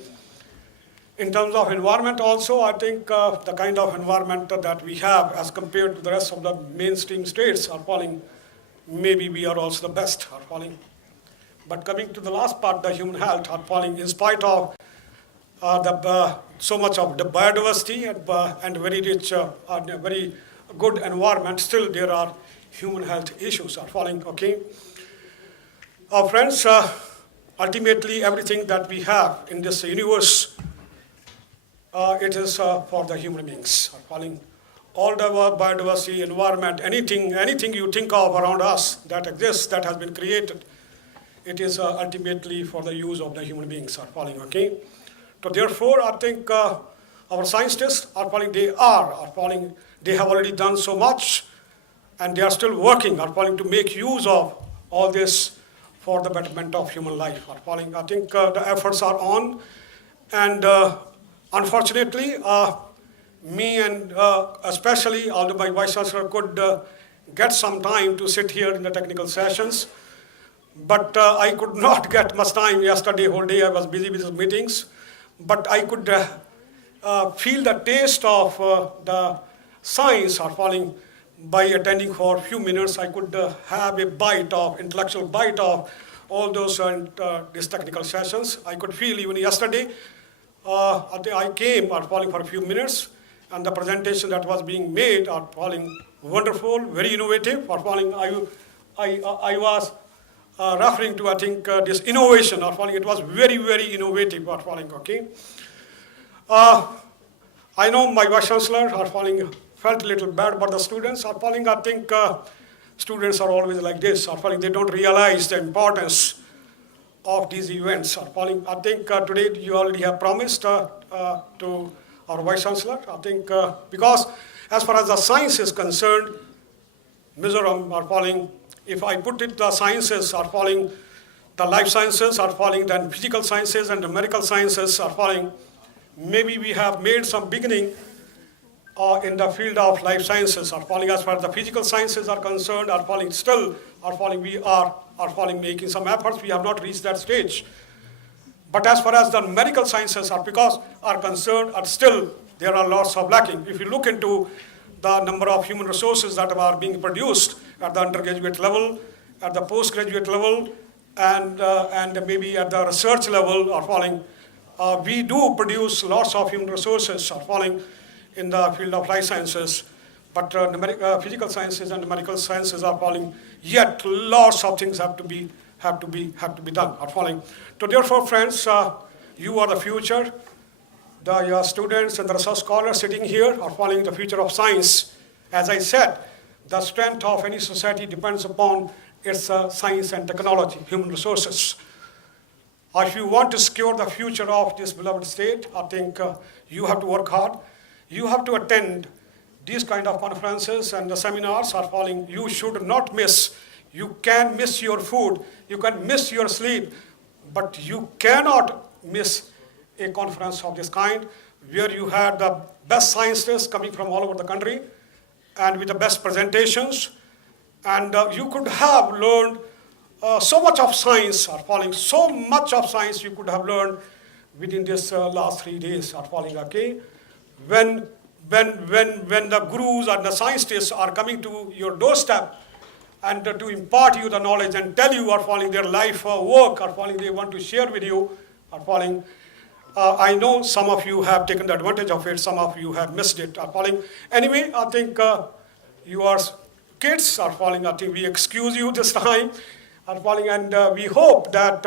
In terms of environment also, I think the kind of environment that we have as compared to the rest of the mainstream states are falling. Maybe we are also the best are falling. But coming to the last part, the human health are falling in spite of so much of the biodiversity and very rich and very good environment, still there are human health issues are falling, okay? Friends, ultimately everything that we have in this universe, it is for the human beings are falling. All the biodiversity, environment, anything you think of around us that exists, that has been created, it is ultimately for the use of the human beings are falling, okay? So therefore, I think our scientists are falling, they have already done so much, and they are still working, are falling to make use of all this for the betterment of human life are falling. I think the efforts are on, and unfortunately, me and especially, although my Vice Chancellor could get some time to sit here in the technical sessions, but I could not get much time yesterday, whole day I was busy with meetings. But I could feel the taste of the science are falling by attending for a few minutes. I could have a intellectual bite of all those these technical sessions. I could feel even yesterday, I came are falling for a few minutes, and the presentation that was being made are falling wonderful, very innovative are falling. I was referring to, I think, this innovation are falling. It was very, very innovative are falling, okay? I know my Vice Chancellor are falling, felt a little bad about the students are falling. I think students are always like this are falling. They don't realize the importance of these events are falling. I think today you already have promised to our Vice Chancellor. I think because as far as the science is concerned, Mizoram are falling. If I put it, the sciences are falling, the life sciences are falling, then physical sciences and the medical sciences are falling. Maybe we have made some beginning in the field of life sciences are falling. As far as the physical sciences are concerned, are falling still, are falling. We are falling, making some efforts. We have not reached that stage. But as far as the medical sciences are concerned, are still there are lots of lacking. If you look into the number of human resources that are being produced at the undergraduate level, at the postgraduate level, and maybe at the research level are falling. We do produce lots of human resources are falling in the field of life sciences, but physical sciences and numerical sciences are falling. Yet lots of things have to be done are falling. So therefore, friends, you are the future. The students and the research scholars sitting here are following the future of science. As I said, the strength of any society depends upon its science and technology, human resources. If you want to secure the future of this beloved state, I think you have to work hard. You have to attend these kind of conferences and the seminars are falling. You should not miss. You can miss your food, you can miss your sleep, but you cannot miss a conference of this kind where you had the best scientists coming from all over the country and with the best presentations. And you could have learned so much of science are falling, so much of science you could have learned within this last 3 days are falling, okay? When the gurus and the scientists are coming to your doorstep and to impart you the knowledge and tell you are falling their life work are falling, they want to share with you are falling. I know some of you have taken the advantage of it, some of you have missed it are falling. Anyway, I think you are kids are falling. I think we excuse you this time are falling, and we hope that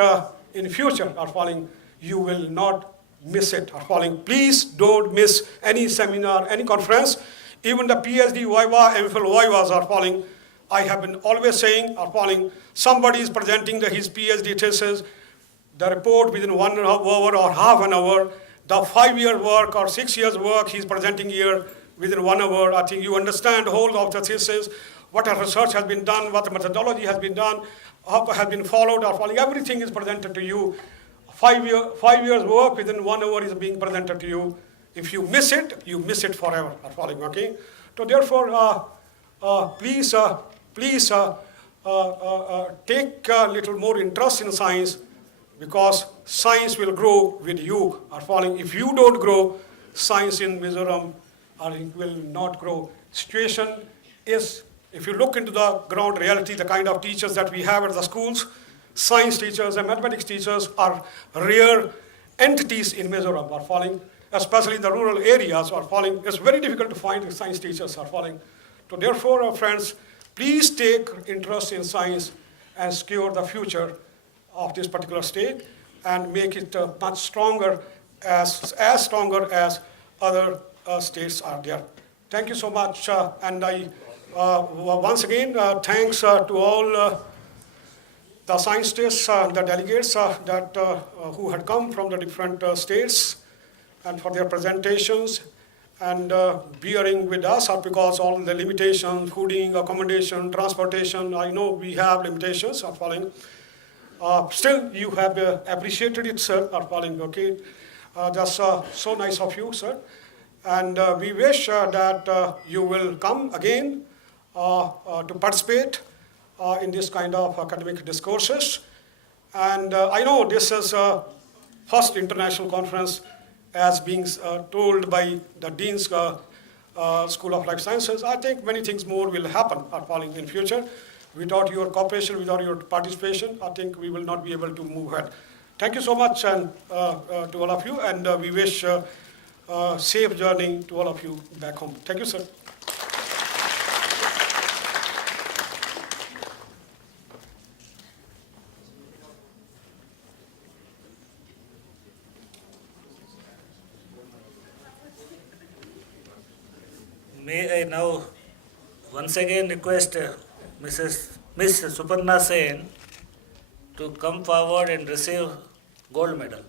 in future are falling you will not miss it are falling. Please don't miss any seminar, any conference, even the PhD Viva, MPhil Vivas are falling. I have been always saying are falling. Somebody is presenting his PhD thesis, the report within 1 hour or half an hour. The 5-year work or 6 years work he's presenting here within 1 hour. I think you understand the whole of the thesis, what research has been done, what methodology has been done, how has been followed or falling. Everything is presented to you. 5 years work within 1 hour is being presented to you. If you miss it, you miss it forever or falling. Okay. So therefore, please take a little more interest in science, because science will grow with you are falling. If you don't grow, science in Mizoram will not grow. Situation is, if you look into the ground reality, the kind of teachers that we have at the schools, science teachers and mathematics teachers are rare entities in Mizoram are falling, especially in the rural areas are falling. It's very difficult to find science teachers are falling. So therefore, friends, please take interest in science and secure the future of this particular state and make it much stronger, as stronger as other states are there. Thank you so much, and I once again thanks to all the scientists and the delegates who had come from the different states and for their presentations and bearing with us because all the limitations, fooding, accommodation, transportation, I know we have limitations are falling. Still, you have appreciated it, sir, are falling, okay? That's so nice of you, sir. And we wish that you will come again to participate in this kind of academic discourses. And I know this is first international conference as being told by the Dean's School of Life Sciences. I think many things more will happen are falling in future. Without your cooperation, without your participation, I think we will not be able to move ahead. Thank you so much and to all of you, and we wish safe journey to all of you back home. Thank you, sir. May I now once again request Miss Suparna Sen to come forward and receive gold medal.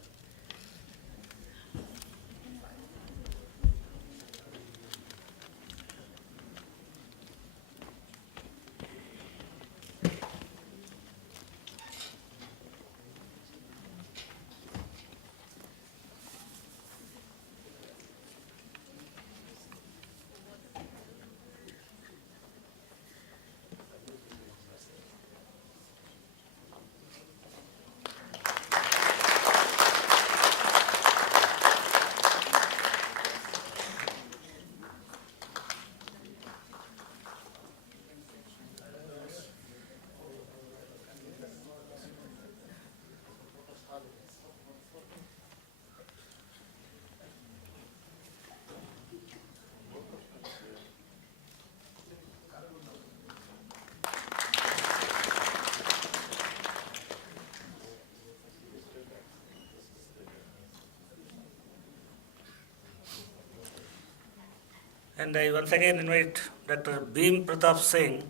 And I once again invite Dr. Bhim Pratap Singh,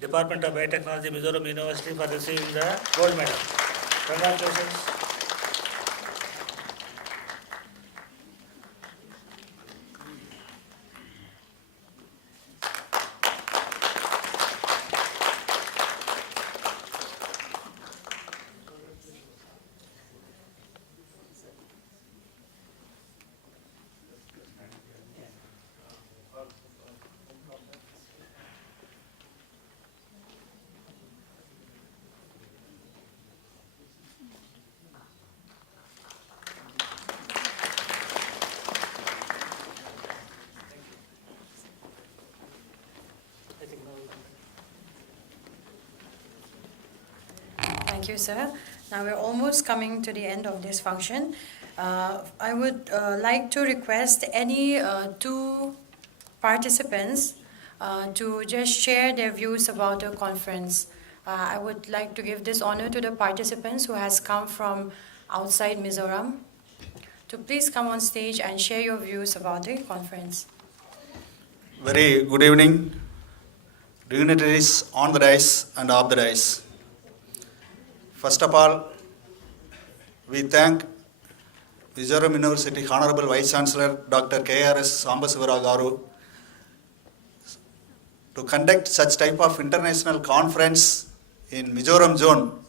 Department of Biotechnology, Mizoram University, for receiving the gold medal. Congratulations. Thank you, sir. Now we're almost coming to the end of this function. I would like to request any two participants to just share their views about the conference. I would like to give this honor to the participants who has come from outside Mizoram. To please come on stage and share your views about the conference. Very good evening, dignitaries on the dais and off the dais. First of all, we thank Mizoram University Honorable Vice Chancellor Dr. K.R.S. Sambasivara Garu to conduct such type of international conference in Mizoram zone,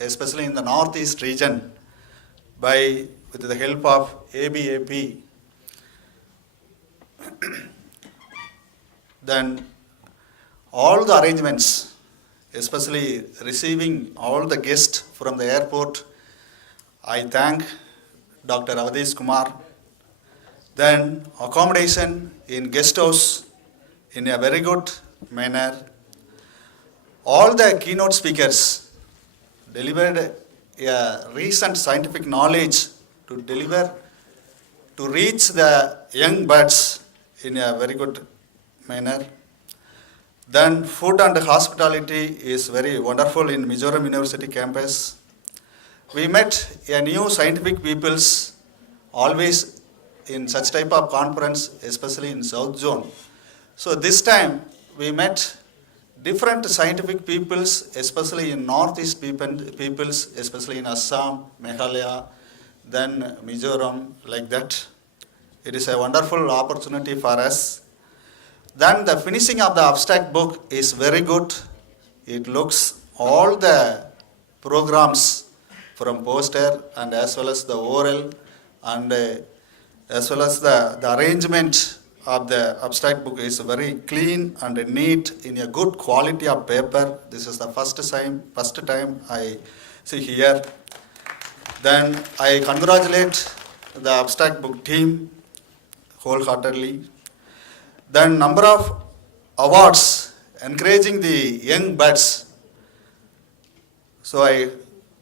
especially in the northeast region, with the help of ABAP. Then all the arrangements, especially receiving all the guests from the airport, I thank Dr. Avadis Kumar. Then accommodation in guest house in a very good manner. All the keynote speakers delivered a recent scientific knowledge to reach the young buds in a very good manner. Then food and hospitality is very wonderful in Mizoram University campus. We met a new scientific peoples always in such type of conference, especially in South Zone. So this time we met different scientific peoples, especially in Northeast peoples, especially in Assam, Meghalaya, then Mizoram, like that. It is a wonderful opportunity for us. Then the finishing of the abstract book is very good. It looks all the programs from poster and as well as the oral and as well as the arrangement of the abstract book is very clean and neat in a good quality of paper. This is the first time I see here. Then I congratulate the abstract book team wholeheartedly. Then number of awards encouraging the young buds. So I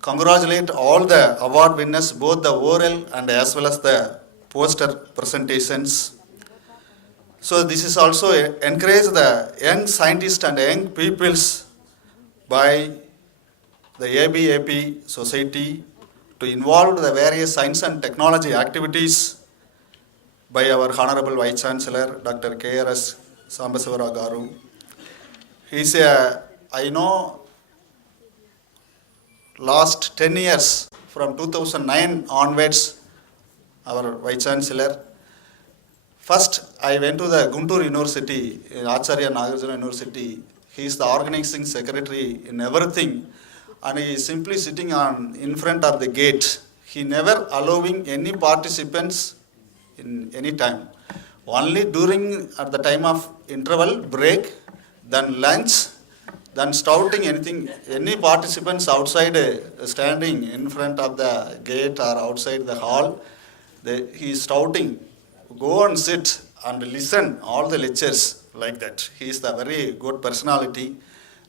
congratulate all the award winners, both the oral and as well as the poster presentations. So this is also encourage the young scientists and young peoples by the ABAP society to involve the various science and technology activities by our Honorable Vice Chancellor, Dr. K.R.S. Sambasivara Garu. He's I know, last 10 years, from 2009 onwards, our Vice Chancellor. First, I went to the Guntur University, Acharya Nagarjuna University. He is the organizing secretary in everything, and he is simply sitting in front of the gate. He never allowing any participants in any time. Only during at the time of interval break, then lunch, then shouting anything, any participants outside standing in front of the gate or outside the hall, he is shouting, go and sit and listen all the lectures like that. He is the very good personality.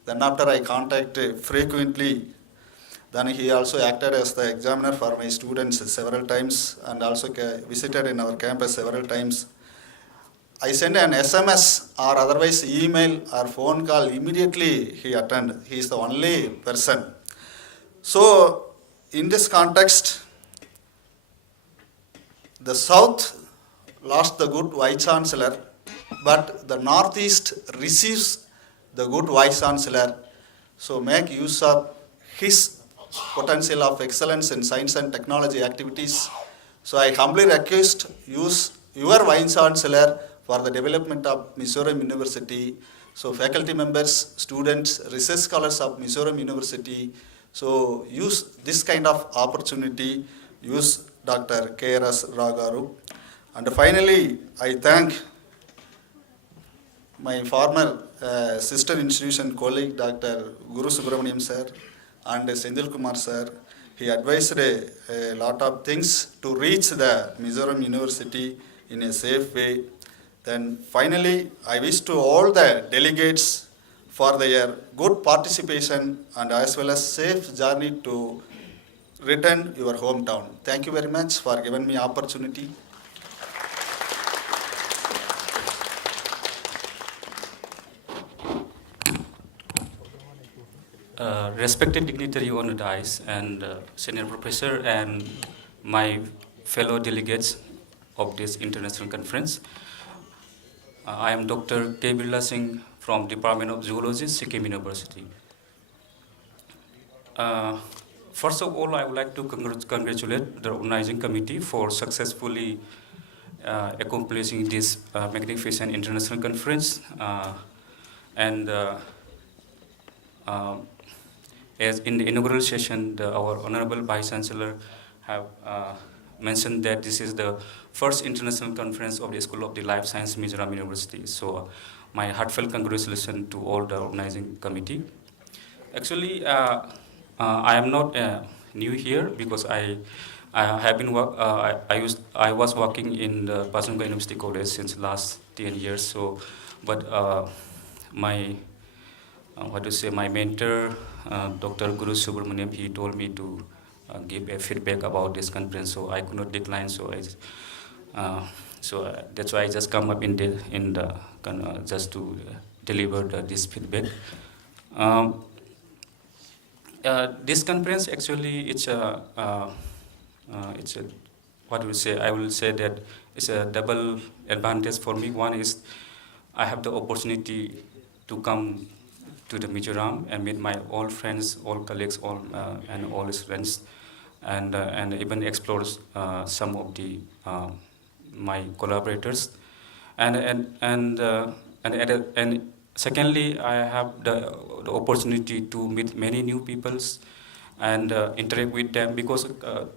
Then after I contact frequently, then he also acted as the examiner for my students several times and also visited in our campus several times. I send an SMS or otherwise email or phone call, immediately he attend. He is the only person. So in this context, the South lost the good Vice Chancellor but the Northeast receives the good Vice Chancellor, so make use of his potential of excellence in science and technology activities. So I humbly request use your Vice Chancellor for the development of Mizoram University. So faculty members, students, research scholars of Mizoram University, so use this kind of opportunity, use Dr. K.R.S. Ragaru. And finally, I thank my former sister institution colleague, Dr. Guru Subramaniam sir, and Senthil Kumar sir. He advised a lot of things to reach the Mizoram University in a safe way. Then finally, I wish to all the delegates for their good participation and as well as safe journey to return your hometown. Thank you very much for giving me opportunity. Respected dignitary on the dais and senior professor and my fellow delegates of this international conference. I am Dr. K. Birla Singh from Department of Zoology, Sikkim University. First of all, I would like to congratulate the organizing committee for successfully accomplishing this magnificent international conference. As in the inaugural session, our Honorable Vice Chancellor have mentioned that this is the first international conference of the School of the Life Science, Mizoram University. So my heartfelt congratulations to all the organizing committee. Actually, I am not new here because I have been I was working in the Pasunga University College since last 10 years. So, but my my mentor, Dr. Guru Subramaniam, he told me to give a feedback about this conference, so I could not decline. So that's why I just come up in the just to deliver this feedback. This conference actually it's a what do you say? I will say that it's a double advantage for me. One is I have the opportunity to come to the Mizoram and meet my all friends, all colleagues, and all his friends, and even explore some of the my collaborators, and secondly, I have the opportunity to meet many new peoples and interact with them because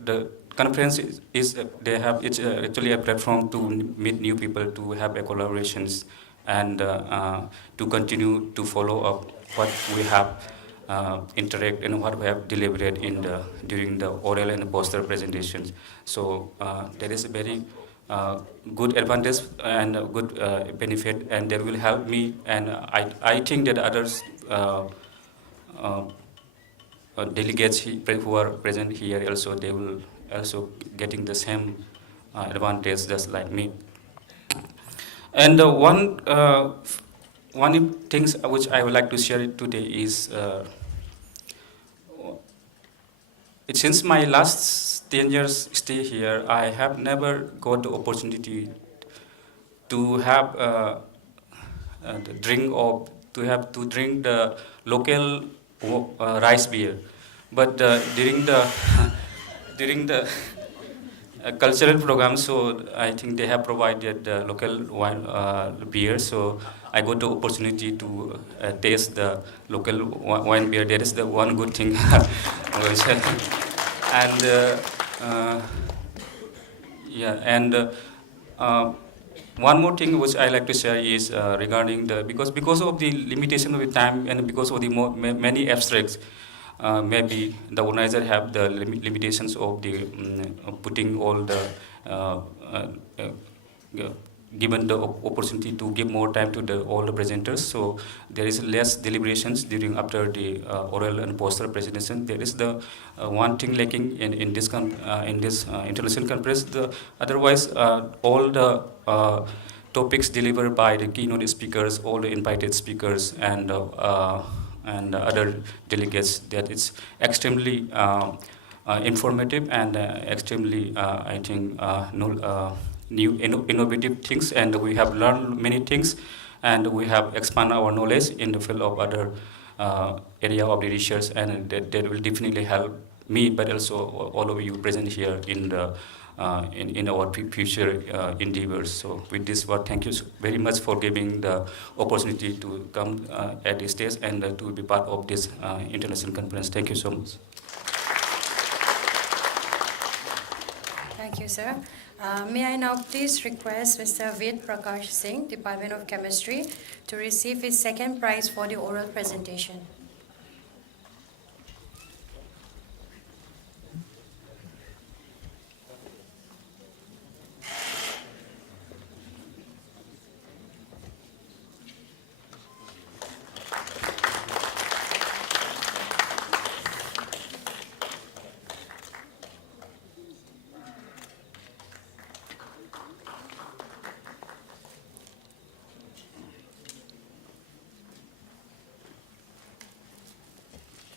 the conference is it's actually a platform to meet new people, to have a collaborations, and to continue to follow up what we have interact and what we have delivered during the oral and poster presentations. So there is a very good advantage and a good benefit, and that will help me. And I think that others delegates who are present here also, they will also getting the same advantage just like me. And one things which I would like to share today is since my last 10 years stay here, I have never got the opportunity to have drink the local rice beer. But during the cultural program, so I think they have provided the local wine beer. So I got the opportunity to taste the local wine beer. That is the one good thing. And one more thing which I like to share is regarding because of the limitation of the time and because of the many abstracts. Maybe the organizer have the limitations of the putting all the given the opportunity to give more time to all the presenters, so there is less deliberations after the oral and poster presentation. There is the one thing lacking in this international conference. Otherwise, all the topics delivered by the keynote speakers, all the invited speakers, and other delegates, that it's extremely informative and extremely, I think, new innovative things, and we have learned many things, and we have expanded our knowledge in the field of other area of the research, and that will definitely help me, but also all of you present here in the in our future endeavors. So with this word, thank you very much for giving the opportunity to come at this stage and to be part of this international conference. Thank you so much. Thank you, sir. May I now please request Mr. Ved Prakash Singh, Department of Chemistry, to receive his second prize for the oral presentation.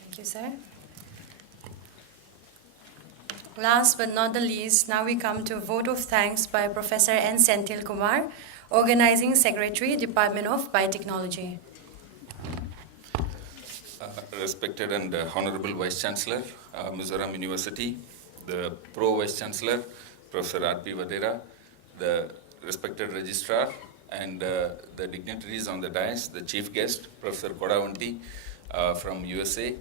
Thank you, sir. Last but not the least, now we come to a vote of thanks by Professor N. Senthil Kumar, Organizing Secretary, Department of Biotechnology. Respected and Honorable Vice Chancellor, Mizoram University, the Pro Vice Chancellor, Professor R.P. Vadera, the respected Registrar, and the dignitaries on the dais, the Chief Guest, Professor Kodavanti from USA,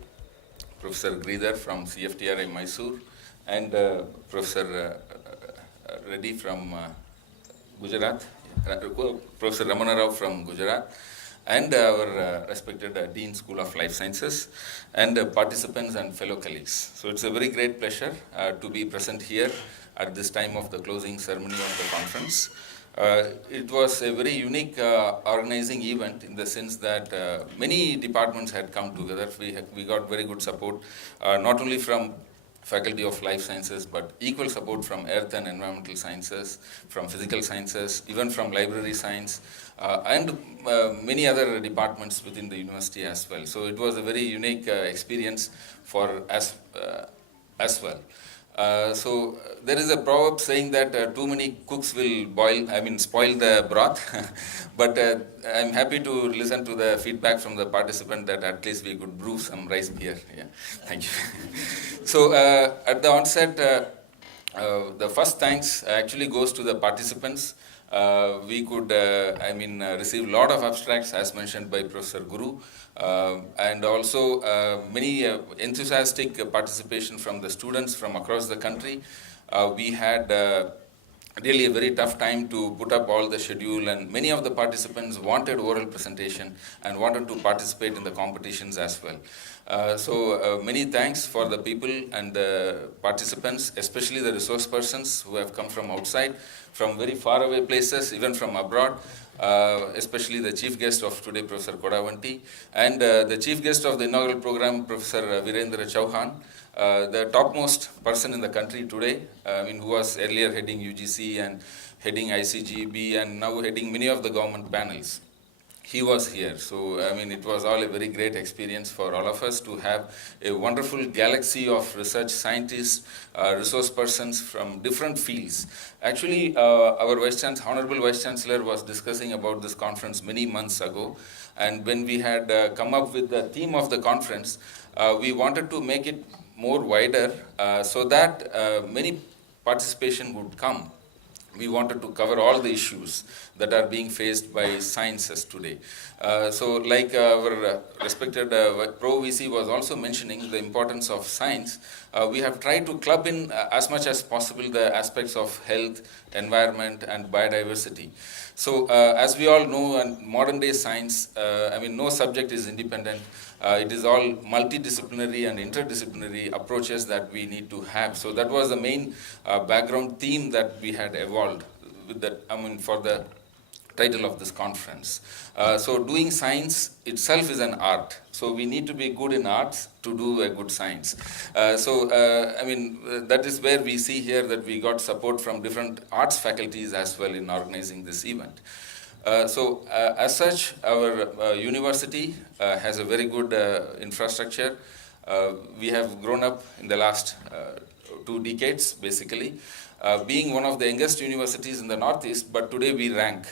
Professor Gridhar from CFTRI Mysore, and Professor Reddy from Gujarat, Professor Ramana Rao from Gujarat, and our respected Dean School of Life Sciences, and participants and fellow colleagues. So it's a very great pleasure to be present here at this time of the closing ceremony of the conference. It was a very unique organizing event in the sense that many departments had come together. We got very good support, not only from Faculty of Life Sciences, but equal support from Earth and Environmental Sciences, from Physical Sciences, even from Library Science, and many other departments within the university as well. So it was a very unique experience for us as well. So there is a proverb saying that too many cooks will spoil the broth. But I'm happy to listen to the feedback from the participant that at least we could brew some rice beer. Yeah, thank you. So at the onset, the first thanks actually goes to the participants. We could, receive a lot of abstracts as mentioned by Professor Guru, and also many enthusiastic participation from the students from across the country. We had really a very tough time to put up all the schedule, and many of the participants wanted oral presentation and wanted to participate in the competitions as well. So many thanks for the people and the participants, especially the resource persons who have come from outside, from very far away places, even from abroad, especially the chief guest of today, Professor Kodavanti, and the chief guest of the inaugural program, Professor Virendra Chauhan, the topmost person in the country today, who was earlier heading UGC and heading ICGB and now heading many of the government panels. He was here. So, it was all a very great experience for all of us to have a wonderful galaxy of research scientists, resource persons from different fields. Actually, our Honorable Vice Chancellor was discussing about this conference many months ago. And when we had come up with the theme of the conference, we wanted to make it more wider so that many participation would come. We wanted to cover all the issues that are being faced by sciences today. So like our respected Pro VC was also mentioning the importance of science, we have tried to club in as much as possible the aspects of health, environment and biodiversity. So as we all know, in modern day science, no subject is independent. It is all multidisciplinary and interdisciplinary approaches that we need to have. So that was the main background theme that we had evolved with that, for the title of this conference. So doing science itself is an art. So we need to be good in arts to do a good science. That is where we see here that we got support from different arts faculties as well in organizing this event. As such, our university has a very good infrastructure. We have grown up in the last 2 decades, basically, being one of the youngest universities in the Northeast, but today we rank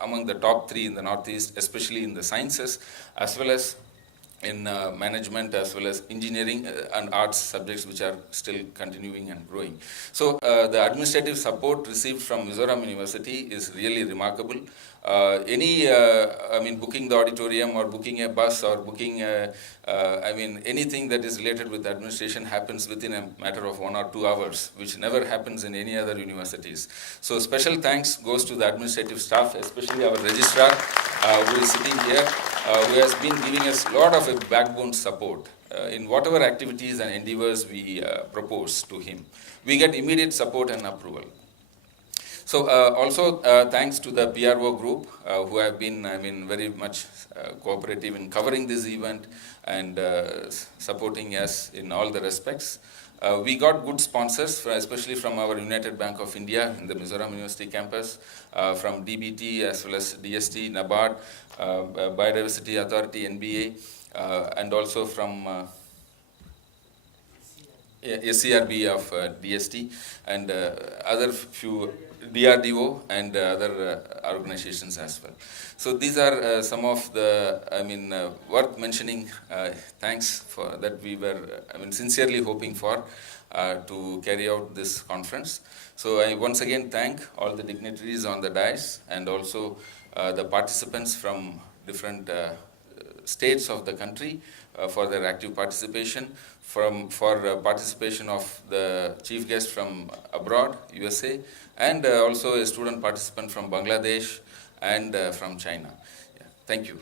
among the top 3 in the Northeast, especially in the sciences, as well as in management, as well as engineering and arts subjects, which are still continuing and growing. So the administrative support received from Mizoram University is really remarkable. Booking the auditorium or booking a bus or booking anything that is related with administration happens within a matter of 1 or 2 hours, which never happens in any other universities. So special thanks goes to the administrative staff, especially our registrar who is sitting here, who has been giving us a lot of a backbone support in whatever activities and endeavors we propose to him. We get immediate support and approval. So also thanks to the PRO group who have been very much cooperative in covering this event and supporting us in all the respects. We got good sponsors, especially from our United Bank of India in the Mizoram University campus, from DBT as well as DST, NABARD, Biodiversity Authority, NBA, and also from SCRB of DST and other few DRDO and other organizations as well. So these are some of the, worth mentioning thanks for that we were, sincerely hoping for to carry out this conference. So I once again thank all the dignitaries on the dais and also the participants from different states of the country for their active participation, for participation of the chief guest from abroad, USA, and also a student participant from Bangladesh and from China. Yeah, thank you.